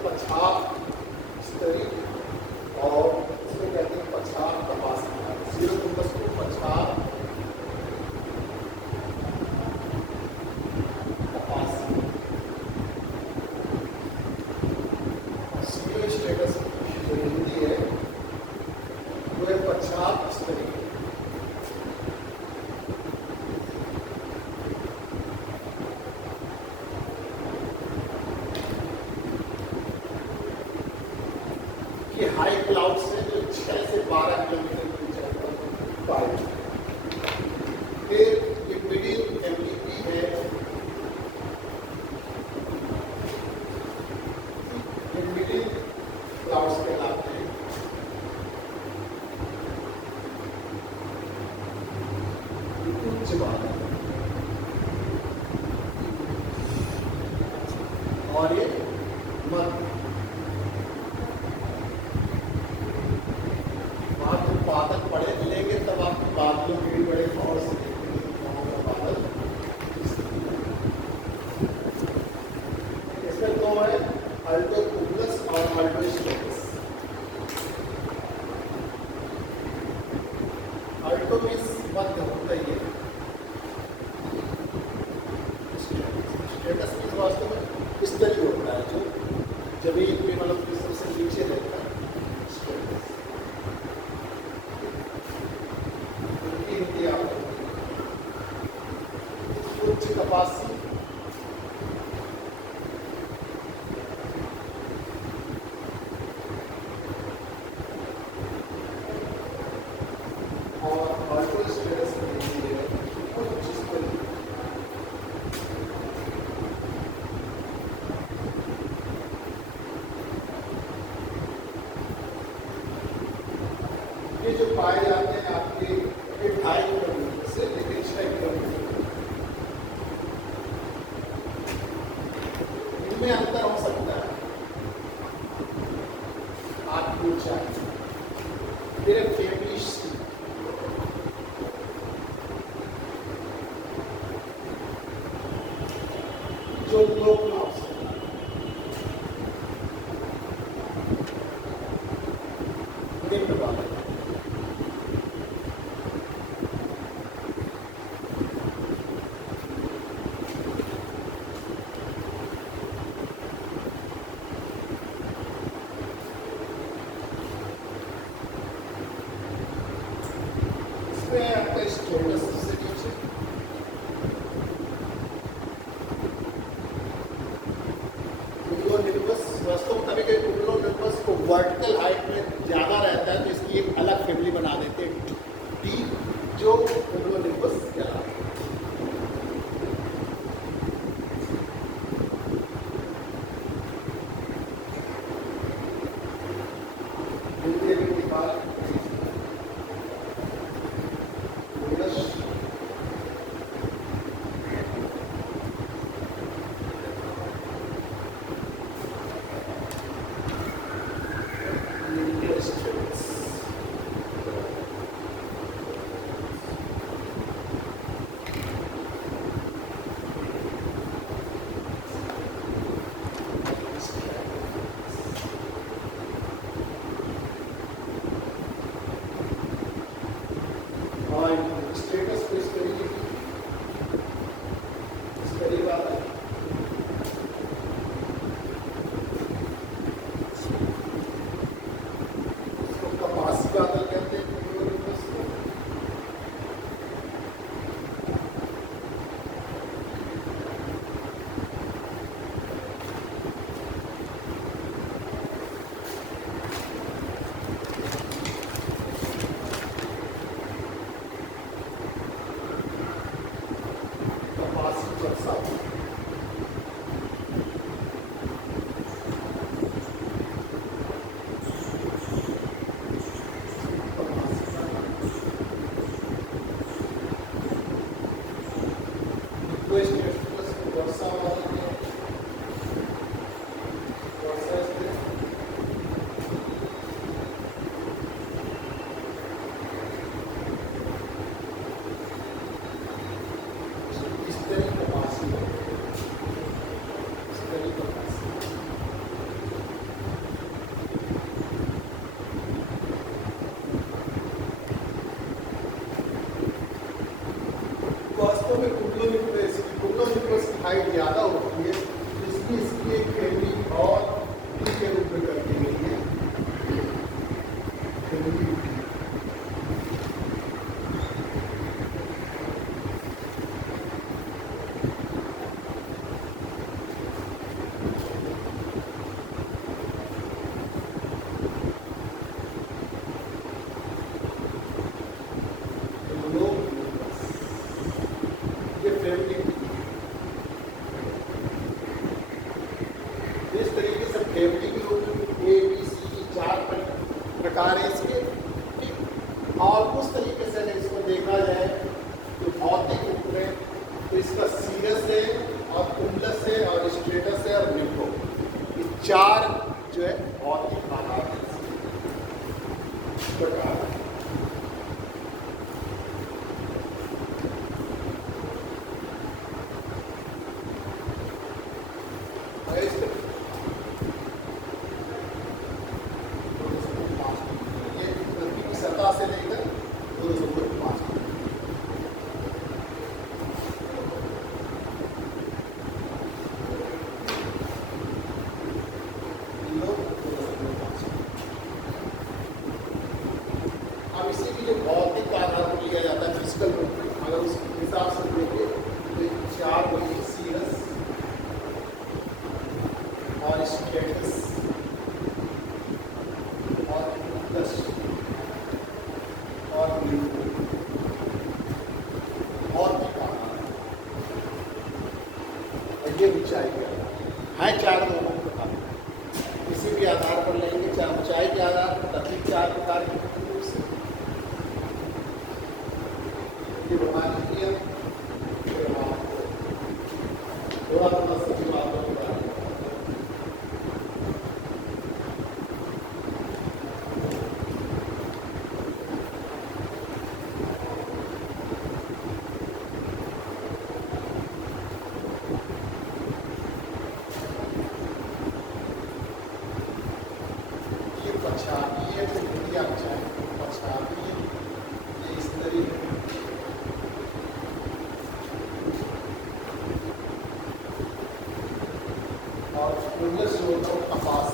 पाई। फिर ये मिडिल एमपीपी है, ये मिडिल क्लाउड्स कहलाते हैं। उच्च बादल और ये मध्य। आप जब बादल पड़े मिलेंगे तब आपको बादलों के भी बड़े और से देखेंगे कौन सा बादल। इसमें दो है, अल्टो कुमुलस और अल्टो स्ट्रेटस। अल्टो मीन्स मध्य होता ही है, स्ट्रेटस मीन्स वास्तव में इस तरह होता है जो जमीन पे मतलब सबसे नीचे रहता है। स्ट्रेटस उच्च कपासी, और अल्टो स्ट्रेटस में नीचे है उच्च स्तरीय। ये जो पाए जाते हैं आपके 2.5 किलोमीटर से लेकर 6 किलोमीटर, इनमें अंतर हो सकता है आपकी ऊंचाई। फिर फैमिली जो दो क्लाउड्स निम्न बादल। इसमें आपका स्ट्रेटस सबसे नीचे, कुमुलोनिम्बस। वास्तव में कभी कभी कुमुलोनिम्बस को वर्टिकल हाइट में ज़्यादा रहता है तो इसकी एक अलग फैमिली बना देते हैं, डी, जो कुमुलोनिम्बस कहलाता है। के बाद चार जो है भौतिक आधार प्रकार सतह से लेकर 2.5 अब इसी की जो भौतिक आधार को लिया जाता है फिजिकल रूप में, अगर उस हिसाब से देखें तो 4 होगी सीरस और स्टेटस और प्लस और भौतिक आधार और ये ऊंचाई के आधार है। 4 दोनों प्रकार किसी भी आधार पर लेंगे, चाहे ऊंचाई के आधार पर तकलीफ 4 प्रकार की रूप से बना लीजिए। थोड़ा सभी बातों के बारे में ये पछाड़ी है, तो दुनिया पछाड़ी ये इस तरीके और उल्लस होता कपास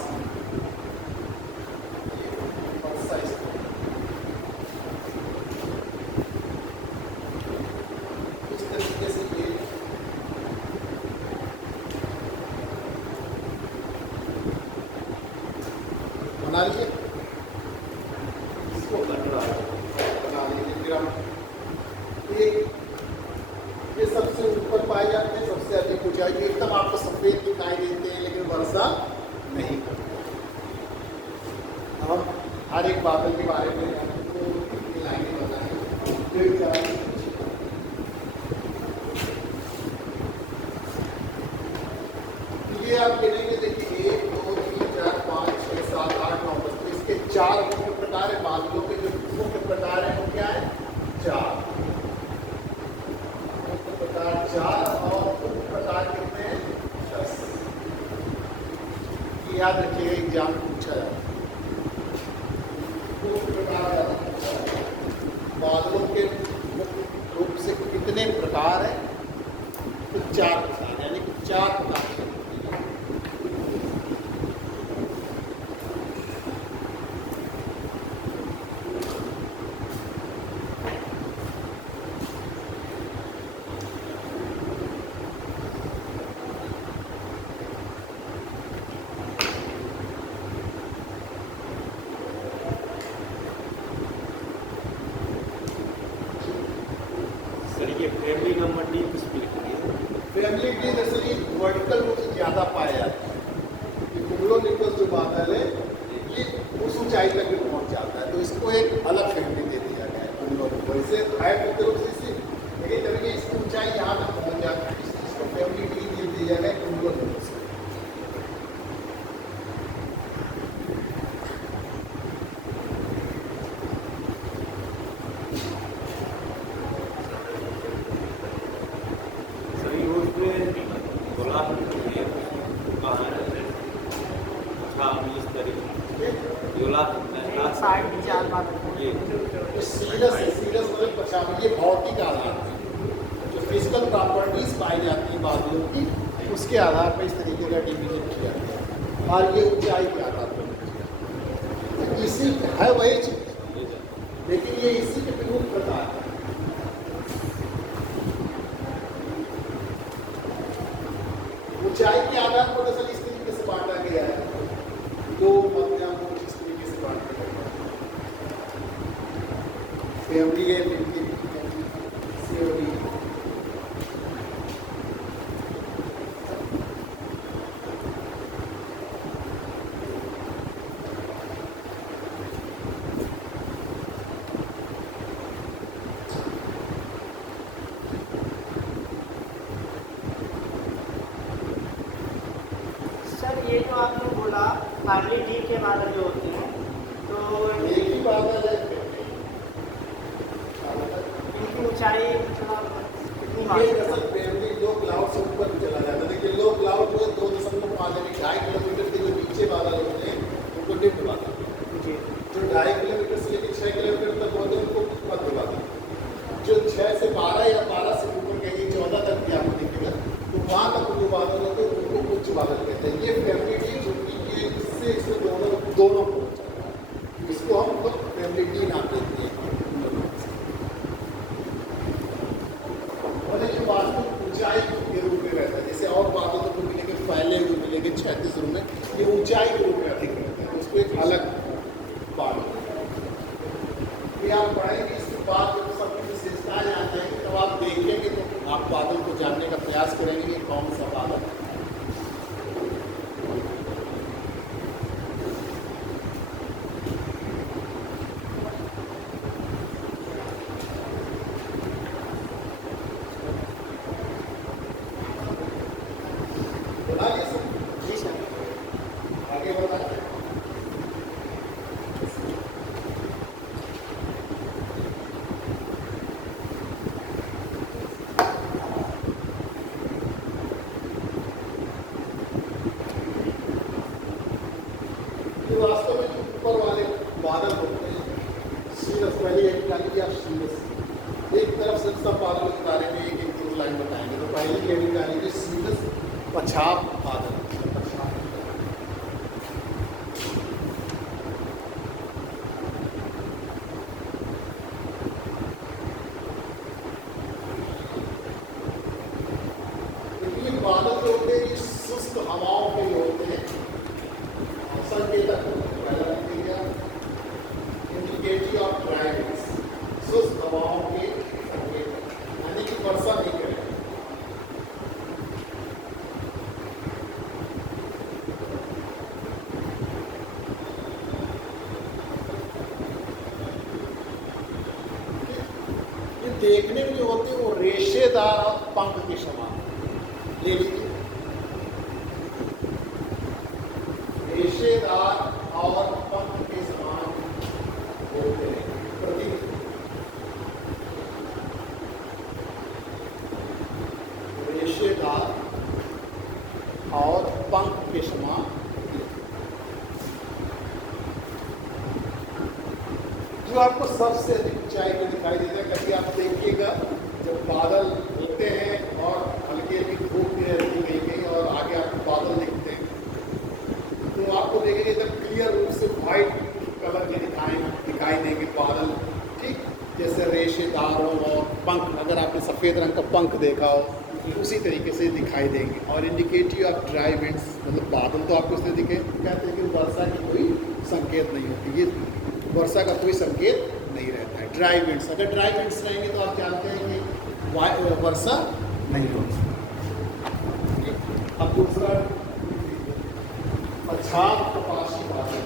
इस तरीके से ये बना लीजिए। इसको बना लीजिए। फिर हम ये सबसे ऊपर पाए जाते हैं, सबसे अधिक ऊंचाई एकदम आपको सफेद दिखाई देते हैं लेकिन वर्षा नहीं करते। हम हर एक बादल के बारे में आपको लाइनें बताएं। ये आप गिनेंगे, देखिए 1 2 3 4 5 6 7 8 9 10। इसके 4 मुख्य प्रकार है। बादलों के जो मुख्य प्रकार है वो क्या है? 4 प्रकार 4 और उप प्रकार कितने हैं? 10। याद रखिएगा, एग्जाम पूछा जाता है। उप प्रकार बादलों के मुख्य रूप से कितने प्रकार हैं? तो 4 प्रकार, यानी कि 4 प्रकार के। फैमिली नंबर डी किस पे लिखी है? फैमिली डी दरअसल वर्टिकल रूप से ज़्यादा पाया जाता है। ये कुमुलोनिम्बस जो बादल है ये उस ऊंचाई तक भी पहुंच जाता है, तो इसको एक अलग फैमिली दे दिया गया है कुमुलोनिम्बस। इसे हाइट मुख्य रूप से लेकिन तरीके इसकी ऊंचाई यहाँ तक पहुँच जाती है, इसको फैमिली डी दे दिया गया है कुमुलोनिम्बस। ये भौतिक आधार है, जो फिजिकल प्रॉपर्टीज पाई जाती हैं बादलों की, उसके आधार पर इस तरीके का डिवीजन किया गया है। और ये ऊंचाई के आधार पर किया, इसी है वही चीज, लेकिन ये इसी के प्रमुख प्रकार है। ऊंचाई के आधार पर दरअसल इस तरीके से बांटा गया है, दो मध्यम इस तरीके से बांटा गया है। फैमिली है, ये जो आपने कितनी ऊंचाई कितनी ये मात्रा दरअसल फैमिली लो क्लाउड से ऊपर चला जाता है। देखिए लो क्लाउड जो 2.5 यानी 2.5 किलोमीटर के जो नीचे बादल होते हैं उनको डिप्ट बादल, जी जो 2.5 किलोमीटर से लेकर 6 किलोमीटर तक होते हैं उनको मध्य बादल, जो 6 से 12 या 12 से ऊपर कहीं 14 तक भी आपको दिखेगा तो वहाँ तक जो बादल होते हैं उनको उच्च बादल कहते हैं। ये फैमिली डी जो कि इससे दोनों को चल रहा है, इसको हम लोग फैमिली डी नाम देते हैं। और ये वास्तविक ऊंचाई के रूप में रहता है, जैसे और बादलों को मिलेंगे फैले हुए मिलेंगे 36 रूप में, ये ऊंचाई के रूप में अधिक रहता है, उसको एक अलग बात ये आप पढ़ेंगे। इसके बाद जब सबकी विशेषताएं आ जाएंगी तब आप देखेंगे तो आप बादल को जानने का प्रयास करेंगे कि कौन सा बादल। जी सर। आगे बताएं। ये वास्तव में जो ऊपर वाले बादल होते हैं सीरस, पहले एक निकाली या सीरस, एक तरफ से सब बादलों के बारे में एक एक लाइन बताएंगे। तो पहली ये निकालेंगे सीरस पछाप बादल। ये बादल जो होते हैं ये शुष्क हवाओं के होते हैं, संकेतक पहला लिखिएगा इंडिकेटिव ऑफ ड्राइविंग, शुष्क हवाओं के संकेतक, यानी कि वर्षा नहीं करेगा। ये देखने में जो होते हैं वो रेशेदार पंख के समान, ले लीजिए रेशेदार और पंख के समान होते हैं प्रतीक। रेशेदार और पंख के समान, जो आपको सबसे अधिक ऊंचाई पे दिखाई देता है। कभी आप देखिएगा जब बादल होते हैं और हल्की हल्की धूप भी रहती कहीं कहीं और आगे आपको बादल दिखते हैं तो आपको देखेंगे एकदम क्लियर रूप से वाइट कलर के दिखाई देंगे बादल, ठीक जैसे रेशेदारों और पंख, अगर आपने सफ़ेद रंग का पंख देखा हो उसी तरीके से दिखाई देंगे। और इंडिकेटिव ऑफ ड्राई विंड्स, मतलब बादल तो आपको इससे दिखे, कहते हैं कि वर्षा की कोई संकेत नहीं होती, ये वर्षा का कोई संकेत नहीं रहता है। ड्राई विंड्स, अगर ड्राई विंड्स रहेंगे तो आप जानते हैं कि वर्षा नहीं होगी। अब दूसरा पछाप कपासी बादल,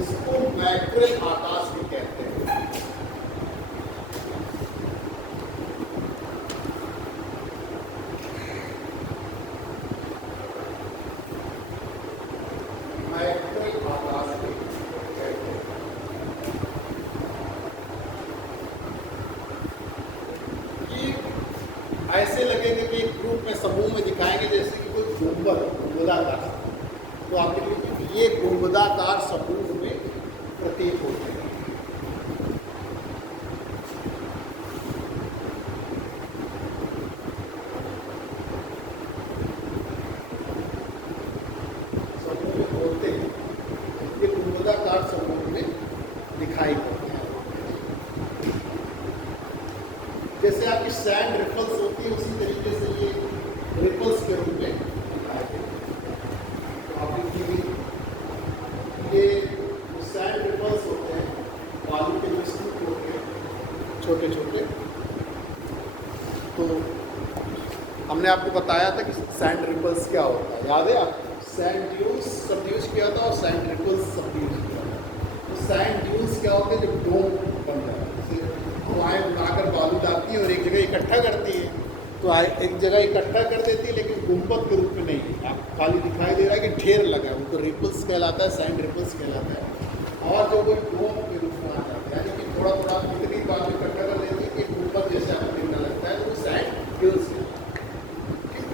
इसको मैक्रेल आकाश भी कहते हैं। मैक्रेल आकाश भी कहते हैं। ये ऐसे लगेंगे कि एक ग्रुप में समूह में दिखाएंगे जैसे कि कोई गुंबदाकार, तो आप देखिए ये गुंबदाकार समूह में प्रतीक होते हैं। समूह में होते हैं, ये गुंबदाकार समूह में दिखाई पड़ते हैं। जैसे आपकी सैंड रिपल्स होती है उसी तरीके से ये रिपल्स के रूप में दिखाई देते हैं। तो आप देखिए ये सैंड रिपल्स होते हैं, बालू के जो स्तूप होते हैं छोटे छोटे, तो हमने आपको बताया था कि सैंड रिपल्स क्या होता है, याद है आपको? सैंड ड्यून्स शब्द यूज किया था और सैंड रिपल्स शब्द यूज किया था। तो सैंड ड्यून्स क्या होते हैं जब डोम बन जाता है, जैसे हवाएं उड़ाकर बालू लाती हैं और एक जगह इकट्ठा करती हैं, तो एक जगह इकट्ठा कर देती है लेकिन गुंबद के रूप में नहीं, आप खाली दिखाई दे रहा है कि ढेर लगा है, उनको रिपल्स कहलाता है, सैंड रिपल्स कहलाता है। और जो वो डोम के रूप में आ जाता है, यानी कि थोड़ा थोड़ा इतनी बालू इकट्ठा कर देती है कि गुंबद जैसा दिखने लगता है, तो वो सैंड हिल्स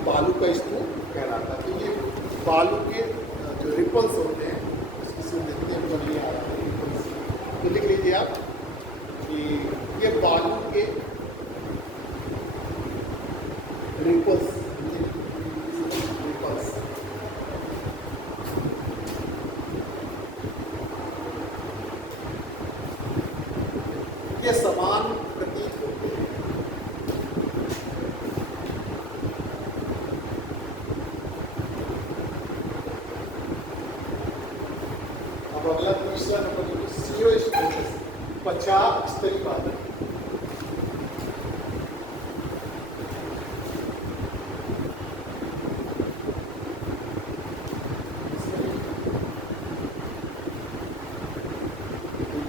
बालू का स्तूप कहलाता है। तो ये बालू के जो रिपल्स होते हैं उसको देखते हैं, बन आ रहा है रिपल्स, तो लिख लीजिए आप कि ये बालू के रिपल्स, रिपल्स ये समान प्रतीत होते हैं। अब अगला तीसरा नंबर जो सीरो स्ट्रेचेस, 50 स्तरीय बादल।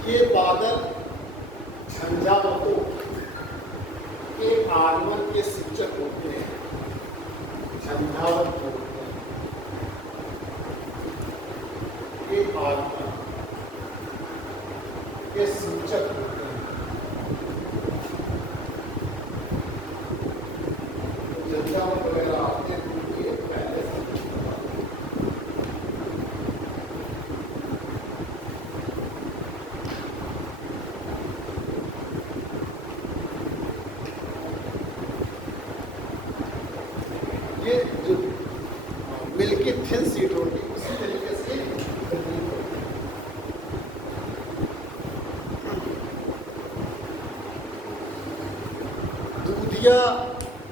ये बादल झंझावतों के आगमन के सूचक होते हैं, झंझावत होते हैं के आगमन के सूचक होते हैं। तो झंझावत वगैरह आते हैं तो ये पहले से ये जो मिल्की थिन सीट होती है उसी तरीके से प्रतीत होती है। दूधिया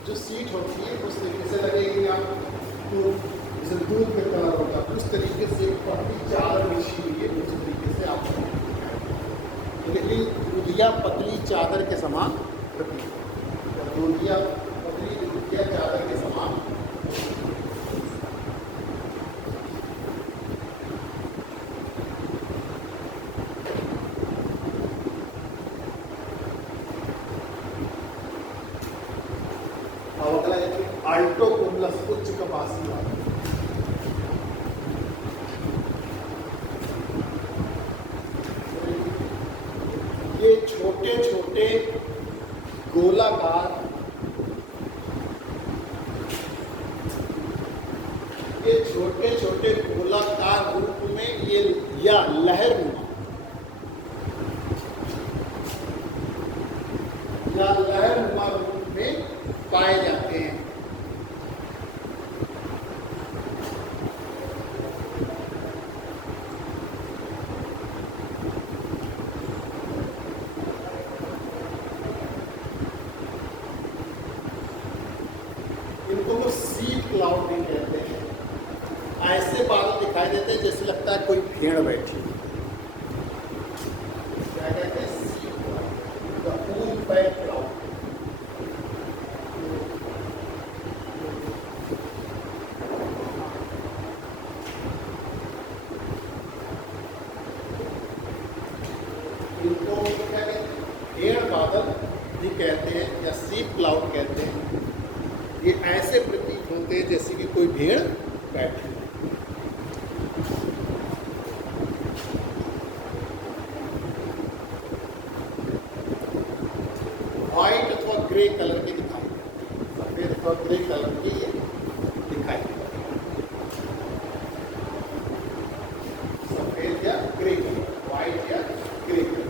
जो सीट होती है उस तरीके से लगेगी आपको, जैसे दूध का कलर होता है उस तरीके से पतली चादर बिछी हुई है, उस तरीके से आपको, लेकिन दूधिया पतली चादर के समान प्रतीत होती है। दूधिया पतली दूधिया चादर के समान आल्टो कुमुलस उच्च कपासी वाला। ये छोटे छोटे गोलाकार, ये छोटे छोटे गोलाकार रूप में ये या लहरनुमा या लहरनुमा रूप में पाए जाते हैं। इनको वो सीड क्लाउड भी कहते हैं। ऐसे बादल दिखाई देते हैं जैसे लगता है कोई भेड़ बैठी है। क्या कहते हैं? Seed cloud, the full back cloud. इनको क्या कहते हैं? भेड़ बादल भी कहते हैं या सीड क्लाउड कहते हैं। ये ऐसे प्रतीत होते हैं जैसे कि कोई भेड़ बैठी है। व्हाइट अथवा ग्रे कलर के दिखाई देते हैं, सफेद अथवा ग्रे कलर के ये दिखाई देते हैं। सफेद या ग्रे कलर, व्हाइट या ग्रे कलर।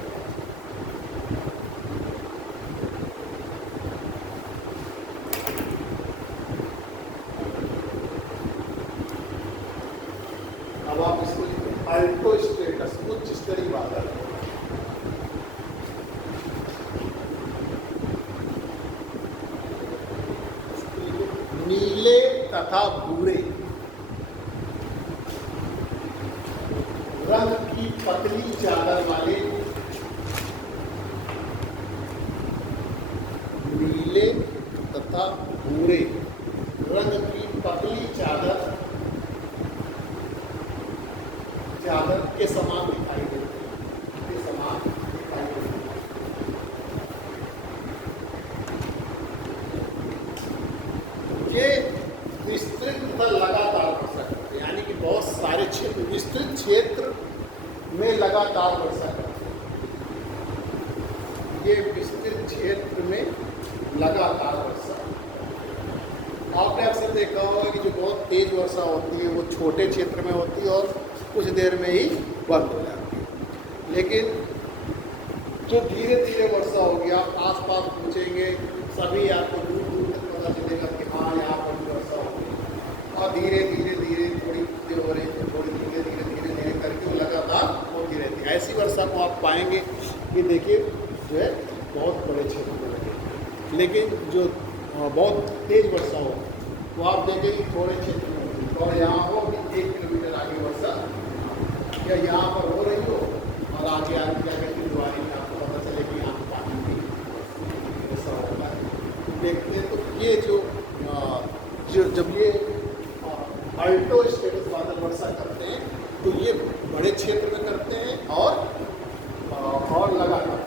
अब आप इसको अल्टो स्ट्रेटस, उच्च स्तरीय बादल। नीले तथा भूरे रंग की पतली चादर वाले, नीले तथा भूरे रंग की पतली चादर के समान दिखाई देती है, के समान ये विस्तृत क्षेत्र में लगातार वर्षा। आपने अक्सर देखा होगा कि जो बहुत तेज वर्षा होती है वो छोटे क्षेत्र में होती है और कुछ देर में ही बंद हो जाती है। लेकिन जो धीरे धीरे वर्षा होगी, आप आसपास पूछेंगे सभी आपको दूर दूर तक पता चलेगा कि हाँ यहाँ पर भी वर्षा होगी। और धीरे धीरे धीरे थोड़ी तेज हो रही है, थोड़ी धीरे धीरे धीरे धीरे करके वो लगातार होती रहती है। ऐसी वर्षा को आप पाएंगे कि देखिए जो है बहुत बड़े क्षेत्र में लगे। लेकिन जो बहुत तेज वर्षा हो तो आप देखेंगे थोड़े क्षेत्र में होती है। और यहाँ हो कि 1 किलोमीटर आगे वर्षा या यहाँ पर हो रही हो और आगे आगे क्या कहते हैं द्वारी में आपको पता चले कि यहाँ पानी की वर्षा होता है। देखते हैं तो ये जो जब ये अल्टो स्टेटस बादल वर्षा करते हैं तो ये बड़े क्षेत्र में करते हैं और लगातार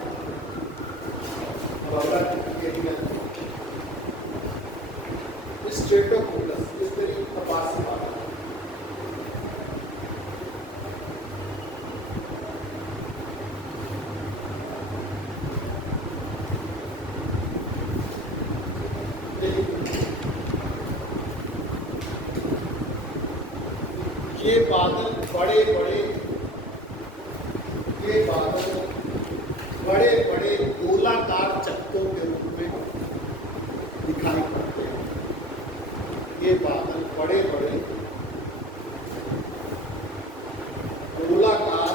स्ट्रेटोकुलस इस तरीके का पास बादल। ये बादल बड़े बड़े गोलाकार चक्कों के रूप में दिखाई पड़ते हैं। ये बादल बड़े गोलाकार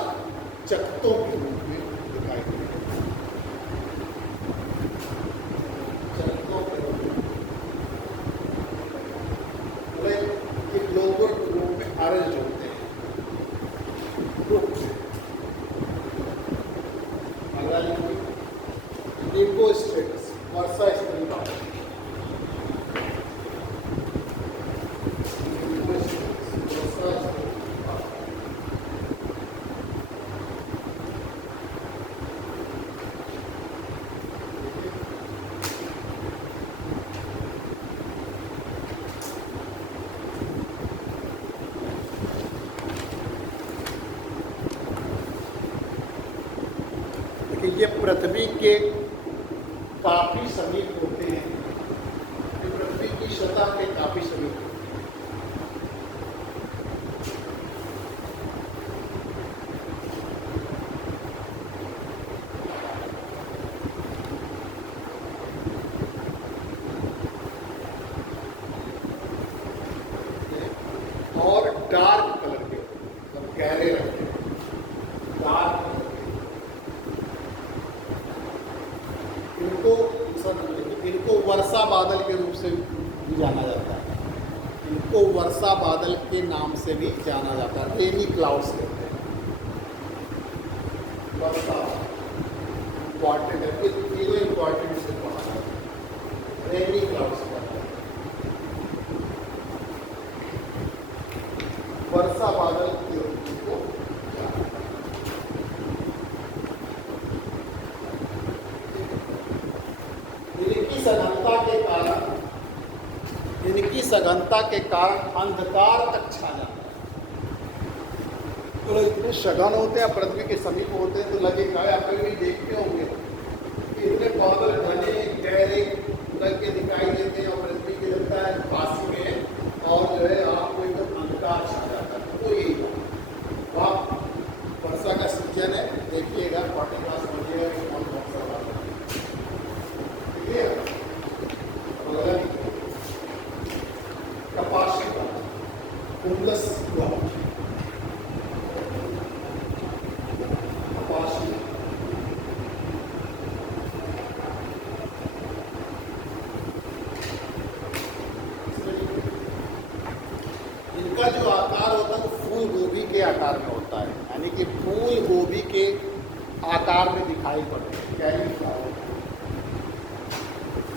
चक्कों के रूप में दिखाई पड़ते हैं। चक्कों के रूप में ये ग्लोबल रूप में अरेंज होते हैं। निम्बो स्टेटस वर्षा स्तरीय बादल। ये पृथ्वी के काफी समीप होते हैं। ये पृथ्वी की सतह के काफी समीप होते हैं और डार्क कलर के मतलब गहरे रंग के डार्क इनको वर्षा बादल के रूप से भी जाना जाता है। इनको वर्षा बादल के नाम से भी जाना जाता है। रेनी क्लाउड्स कहते हैं। वर्षा इम्पॉर्टेंट है, तीनों इम्पॉर्टेंट से पढ़ा है। रेनी क्लाउड्स वर्षा बादल के रूप को इनकी सघनता के कारण अंधकार तक छा जाता है। तो इतने सघन होते हैं, पृथ्वी के समीप होते हैं तो लगेगा आप कभी देखते होंगे कि इतने बादल घने गहरे रंग के दिखाई देते हैं और पृथ्वी के लगता है पास में है और जो है आपको एकदम अंधकार छा जाता है। तो यही आप वर्षा का सीजन है, देखिएगा 40 क्लास पढ़िएगा कि कौन कौन सा बादल ठीक है। कपाशिका कुंडस इनका जो आकार होता है वो फूल गोभी के आकार में होता है, यानी कि फूल गोभी के आकार में दिखाई पड़ते हैं।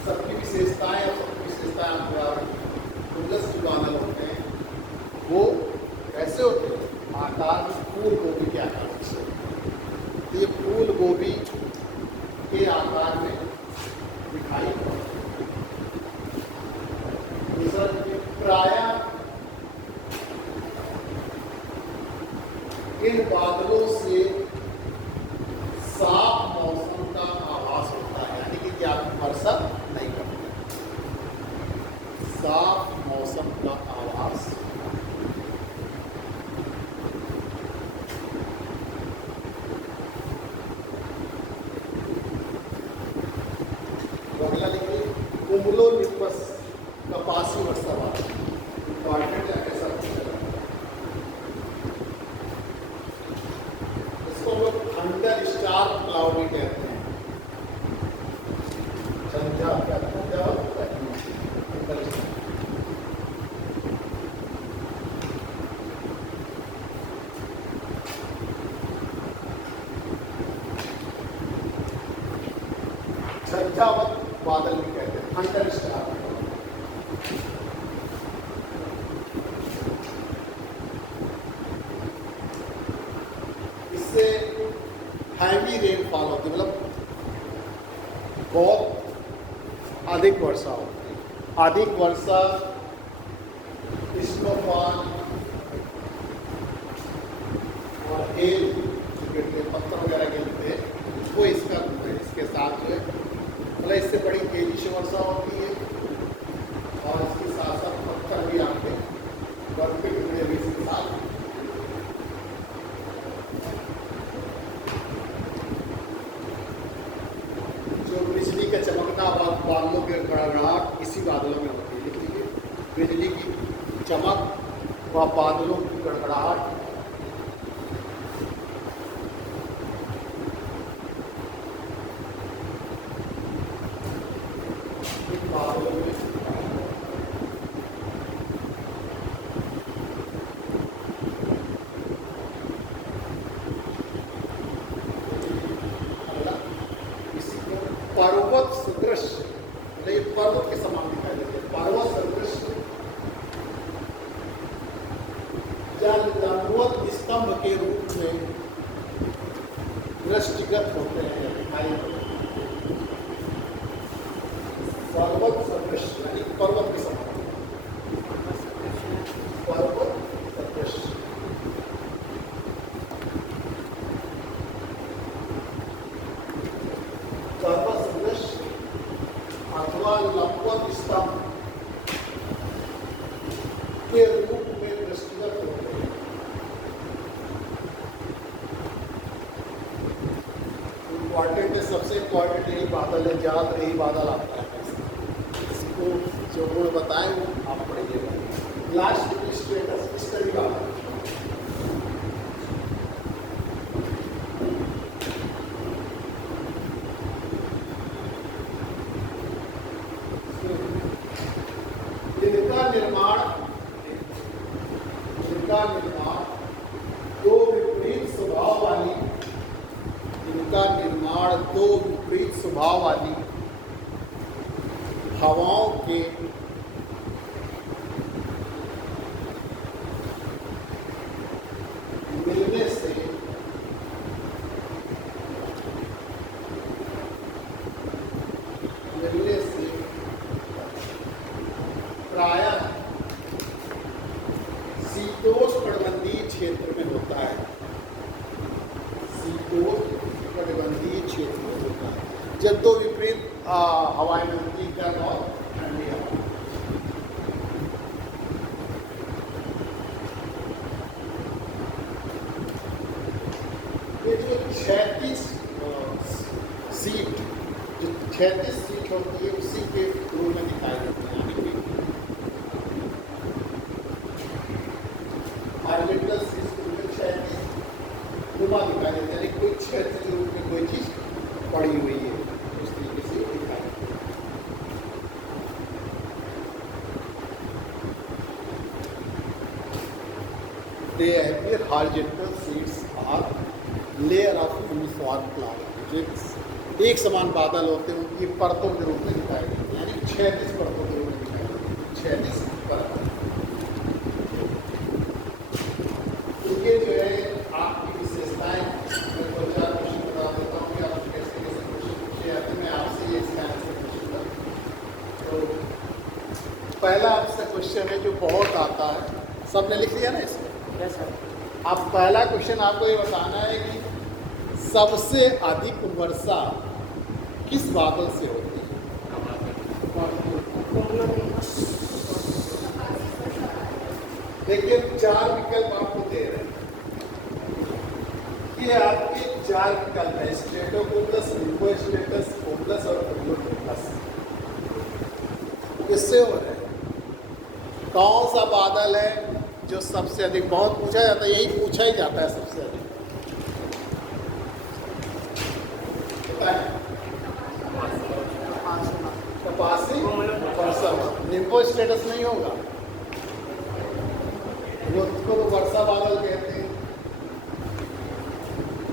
सबकी विशेषताएं और सबकी विशेषताएं आपको कुंडस जो बादल होते हैं वो कैसे होते हैं आकार में फूल गोभी के आकार से। ये फूल गोभी के आकार में दिखाई पड़ते हैं। प्रायः इन बादलों से साफ मौसम का आभास होता है। अगला लिखिए कुमुलो निम्बस कपासी वर्षा बादल। इंपॉर्टेंट है कैसा पूछेगा। इसको लोग थंडर स्टार क्लाउडी कहते हैं। संध्या क्या संध्या होता है? Thunder star. झंझावत बादल भी कहते हैं, थंडर स्टार। इससे हैवी रेनफॉल होती है, मतलब बहुत अधिक वर्षा होती है। अधिक वर्षा, स्नोफॉल और हेल जो गिरते हैं, पत्थर वगैरह गिरते हैं, वो इसका इसके साथ जो है मतलब इससे बड़ी तेजी से वर्षा होती है। और इसके साथ साथ पत्थर भी आते हैं, बर्फ के टुकड़े भी इसके साथ। जो बिजली का चमकना और बादलों के गड़गड़ाहट इसी बादलों में होती है। लिख लीजिए बिजली की चमक व बादलों की गड़गड़ाहट बादलों में इसी को पर्वत सदृश, पर्वत के समान दिखाई देते हैं। पर्वत सदृश जल लंबवत स्तंभ के रूप में दृष्टिगत होते हैं, दिखाई देते हैं। पर्वत सदृश यानी पर्वत के समान। पर्वत सदृश पर्वत सदृश अथवा लंबवत स्तंभ के रूप में दृष्टिगत होते हैं। इम्पॉर्टेंट है, सबसे इम्पॉर्टेंट यही बादल है, ज़्यादातर यही बादल आता है। इसको जो गुण बताएं वो आप पढ़िएगा। लास्ट स्टेटस स्टडी बादल। इनका निर्माण दो विपरीत स्वभाव वाली हवाओं के मिलने से प्रायः शीतोष्णकटिबंधीय क्षेत्र में होता है। शीतोष्णकटिबंधीय क्षेत्र में होता है जब दो विपरीत हवाएं मिलती, गर्म और ठंडी हवा। ये जो 36 सीट जो 36 सीट होती है उसी के रूप में दिखाई देती है। यानी कि आर्बिटल सिस्टम में 36 नुमा दिखाई देते हैं, यानी कोई क्षेत्र के रूप में कोई चीज़ पड़ी हुई है, उस तरीके से दिखाई देती है। They appear horizontal sheets are layer of uniform cloud। जो एक समान बादल होते हैं उनकी परतों के रूप में दिखाई देते हैं, यानी 36 परतों के रूप में दिखाई देते हैं। 36 परतों। ये जो है आपकी विशेषताएं, मैं 2-4 क्वेश्चन बता देता हूँ कि आप कैसे कैसे क्वेश्चन पूछे जाते हैं। मैं आपसे ये इसका आंसर पूछूंगा। तो पहला आपसे क्वेश्चन है जो बहुत आता है, सबने लिख लिया ना इसको? Yes sir. अब पहला क्वेश्चन आपको ये बताना है कि सबसे अधिक वर्षा किस बादल से होती है? देखिए 4 विकल्प आपको दे रहे हैं। ये आपके 4 विकल्प है, स्ट्रेटोकोमलस, निम्बोस्ट्रेटस, कोमलस और कोमुलोनिम्बस। से हो रहा है। कौन सा बादल है जो सबसे अधिक, बहुत पूछा जाता है, यही पूछा ही जाता है सबसे अधिक। बताएं। कपासी वर्षा, निम्बो स्टेटस नहीं होगा, वो उसको तो वर्षा बादल कहते हैं,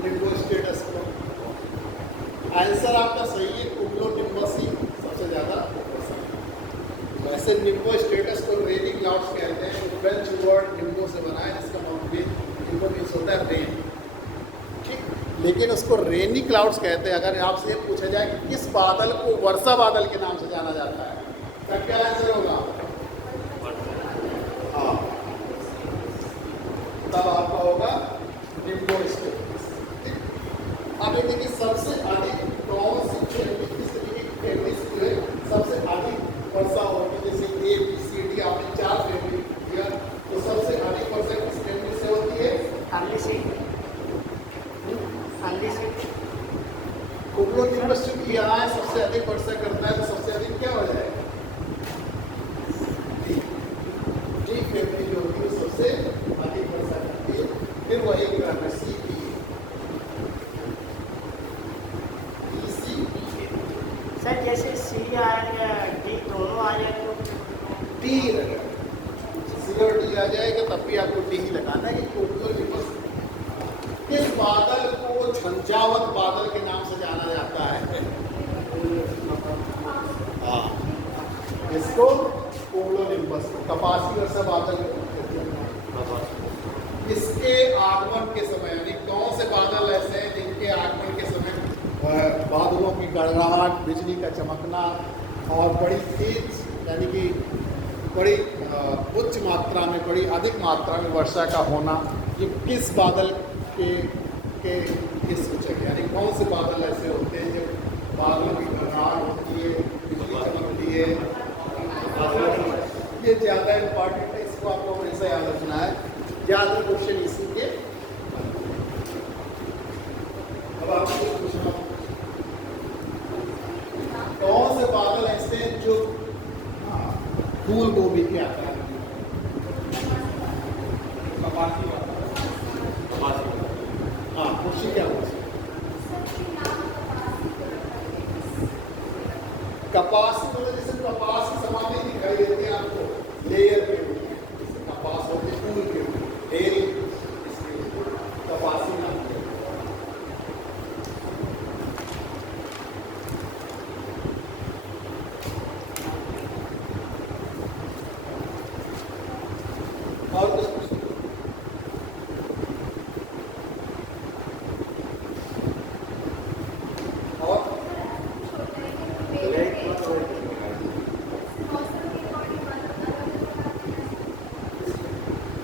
निम्बो स्टेटस को। आंसर आपका सही है, कुमुलो निम्बसी सबसे ज़्यादा। वैसे निम्बो स्टेटस को रेनी क्लाउड्स कहते हैं, फ्रेंच वर्ड निम्बो से बना है, जिसका निम्बो मीन्स होता है रेन, ठीक। लेकिन उसको रेनी क्लाउड्स कहते हैं। अगर आपसे ये पूछा जाए कि किस बादल को वर्षा बादल के नाम से जाना जाता है, तब क्या आंसर होगा? हाँ, तब आपका होगा निम्बो स्टेटस, ठीक। अब ये देखिए सबसे अधिक कौन सी फैमिली है सबसे अधिक वर्षा होगी, जैसे ए बी सी डी आपने 4 फैमिली किया, तो सबसे अधिक वर्षा किस फैमिली से होती है? कुमुलो निम्बस चूंकि यहाँ है, सबसे अधिक वर्षा करता है, तो सबसे अधिक क्या हो जाएगा? डी फैमिली जो होती है सबसे अधिक वर्षा करती है। फिर वही ग्राफ है सी डी सी। सर जैसे सी आएगा डी दोनों आ जाए तो डी रहेगा, सी और डी आ जाएगा, तब भी आपको डी ही लगाना है कि कुमुलो निम्बस किस बादल को झंझावत बादल के नाम से जाना जाता है? हाँ, इसको कुमुलो निम्बस, कपासी वर्षा बादल। इसके आगमन के समय, यानी कौन से बादल ऐसे हैं जिनके आगमन के समय बादलों की गड़गड़ाहट, बिजली का चमकना और बड़ी तेज, यानी कि बड़ी उच्च मात्रा में, बड़ी अधिक मात्रा में वर्षा का होना, ये किस बादल के किस जगह, यानी कौन से बादल ऐसे होते हैं जब बादलों की गड़गड़ाहट होती है, बिजली चमकती है? ये ज़्यादा इम्पॉर्टेंट है, इसको आपको हमेशा याद रखना है, ज़्यादा क्वेश्चन इसी के। अब आपको पूछना, कौन से बादल ऐसे हैं जो फूल गोभी के आकार में? कपासी वाला। हाँ, खुशी क्या हो? कपास मतलब जैसे कपास की समाधि दिखाई देती है आपको, लेयर के ऊपर, जैसे कपास होते फूल के ऊपर, लेयरिंग, इसके कपासी नाम है। और कुछ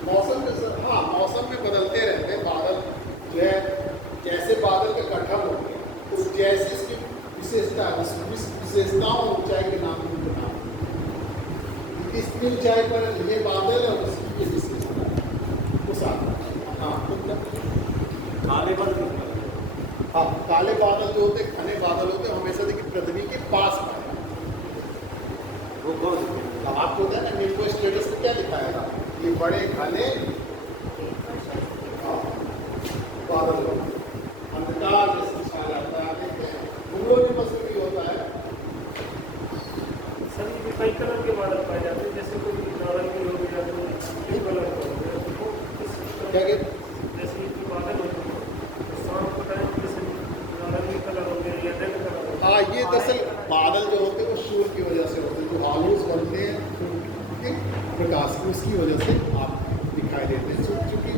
मौसम में सर, हाँ, मौसम में बदलते रहते हैं बादल जो है, जैसे बादल का गठन होते हैं, उस जैसे इसकी विशेषताओं ऊंचाई के नाम उनके नाम, इसकी ऊंचाई पर ये बादल और उसकी विशेषता उस आकार। हाँ, काले बादल, हाँ, काले बादल जो होते हैं, घने बादल होते हैं, हमेशा देखिए पृथ्वी के पास पाए। वो कौन से? अब आपको होता है ना, निम्बो स्टेटस में क्या दिखाएगा? ये बड़े घने बादल अंधकार जैसे छा जाता है, देखते हैं कुमुलो निम्बस में भी होता है। सर ये कई कलर के बादल पाए जाते हैं, जैसे कोई नारंगी हो गया तो ब्लू कलर का हो गया, तो वो क्या कहते? जैसे ये बादल होते हैं तो शाम को टाइम जैसे नारंगी कलर हो गया या रेड कलर हो गया। हाँ, ये दरअसल बादल जो होते हैं वो सूर्य की वजह से होते हैं, जो हालूस बनते हैं सूर्य के प्रकाश की, उसकी वजह से आप दिखाई देते हैं। चूँकि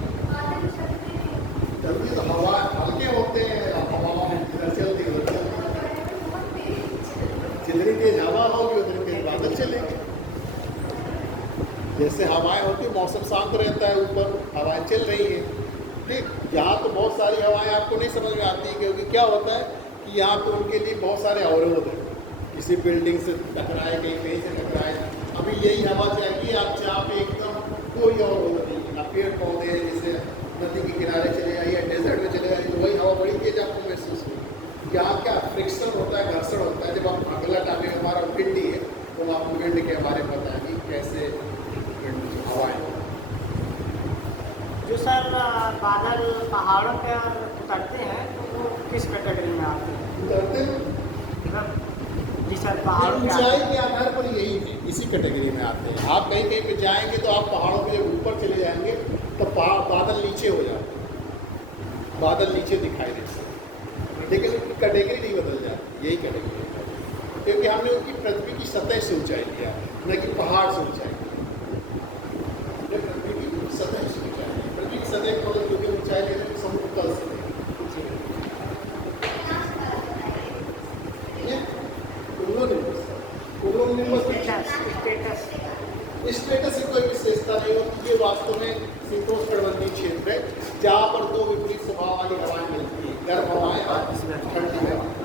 जल्दी तो हवा हल्के होते हैं, हवा इधर चलती उधर चलती, जितनी तेज हवा होगी उतनी तेज बादल चलेंगे। जैसे हवाएं होती, मौसम शांत रहता है, ऊपर हवाएं चल रही हैं, ठीक। यहाँ तो बहुत सारी हवाएं आपको नहीं समझ में आती, क्योंकि क्या होता है कि यहाँ पे उनके लिए बहुत सारे अवरोध हैं, किसी बिल्डिंग से टकराए, कहीं से टकराए। अभी यही हवा चाहिए आप जहाँ पे एकदम कोई अवरोध नहीं, ना पेड़ पौधे हैं, जैसे नदी के किनारे चले जाइए, डेजर्ट में चले जाइए, तो वही हवा बड़ी तेज आपको महसूस होगी। यहाँ क्या फ्रिक्शन होता है, घर्षण होता है, जब आप अगला टॉपिक हमारा पिंडी है, तो आप विंड के बारे में बताएंगे कैसे विंड हवाएं। जो सर बादल पहाड़ों पर उतरते हैं तो वो किस कैटेगरी में आते हैं? उतरते हैं मतलब जी सर पहाड़ों पे ऊंचाई आते हैं। के आधार पर यही है, इसी कैटेगरी में आते हैं। आप कहीं कहीं पे जाएंगे तो आप पहाड़ों पे जब ऊपर चले जाएंगे तो बादल नीचे हो जाते हैं, बादल नीचे दिखाई देते हैं, लेकिन उनकी कैटेगरी नहीं बदल जाती, यही कैटेगरी है। क्योंकि हमने उनकी पृथ्वी की सतह से ऊंचाई लिया, न कि पहाड़ से ऊंचाई। हमने पृथ्वी की सतह से ऊंचाई, पृथ्वी की सतह को जो भी ऊंचाई ले रहे हैं समुद्र तल से स्टेटस स्टेटस की कोई विशेषता नहीं होती। ये वास्तव में शीतोष्णकटिबंधीय क्षेत्र है जहाँ पर दो विपरीत स्वभाव वाली हवाएं मिलती है, गर्म हवाएं और ठंडी हवाएं।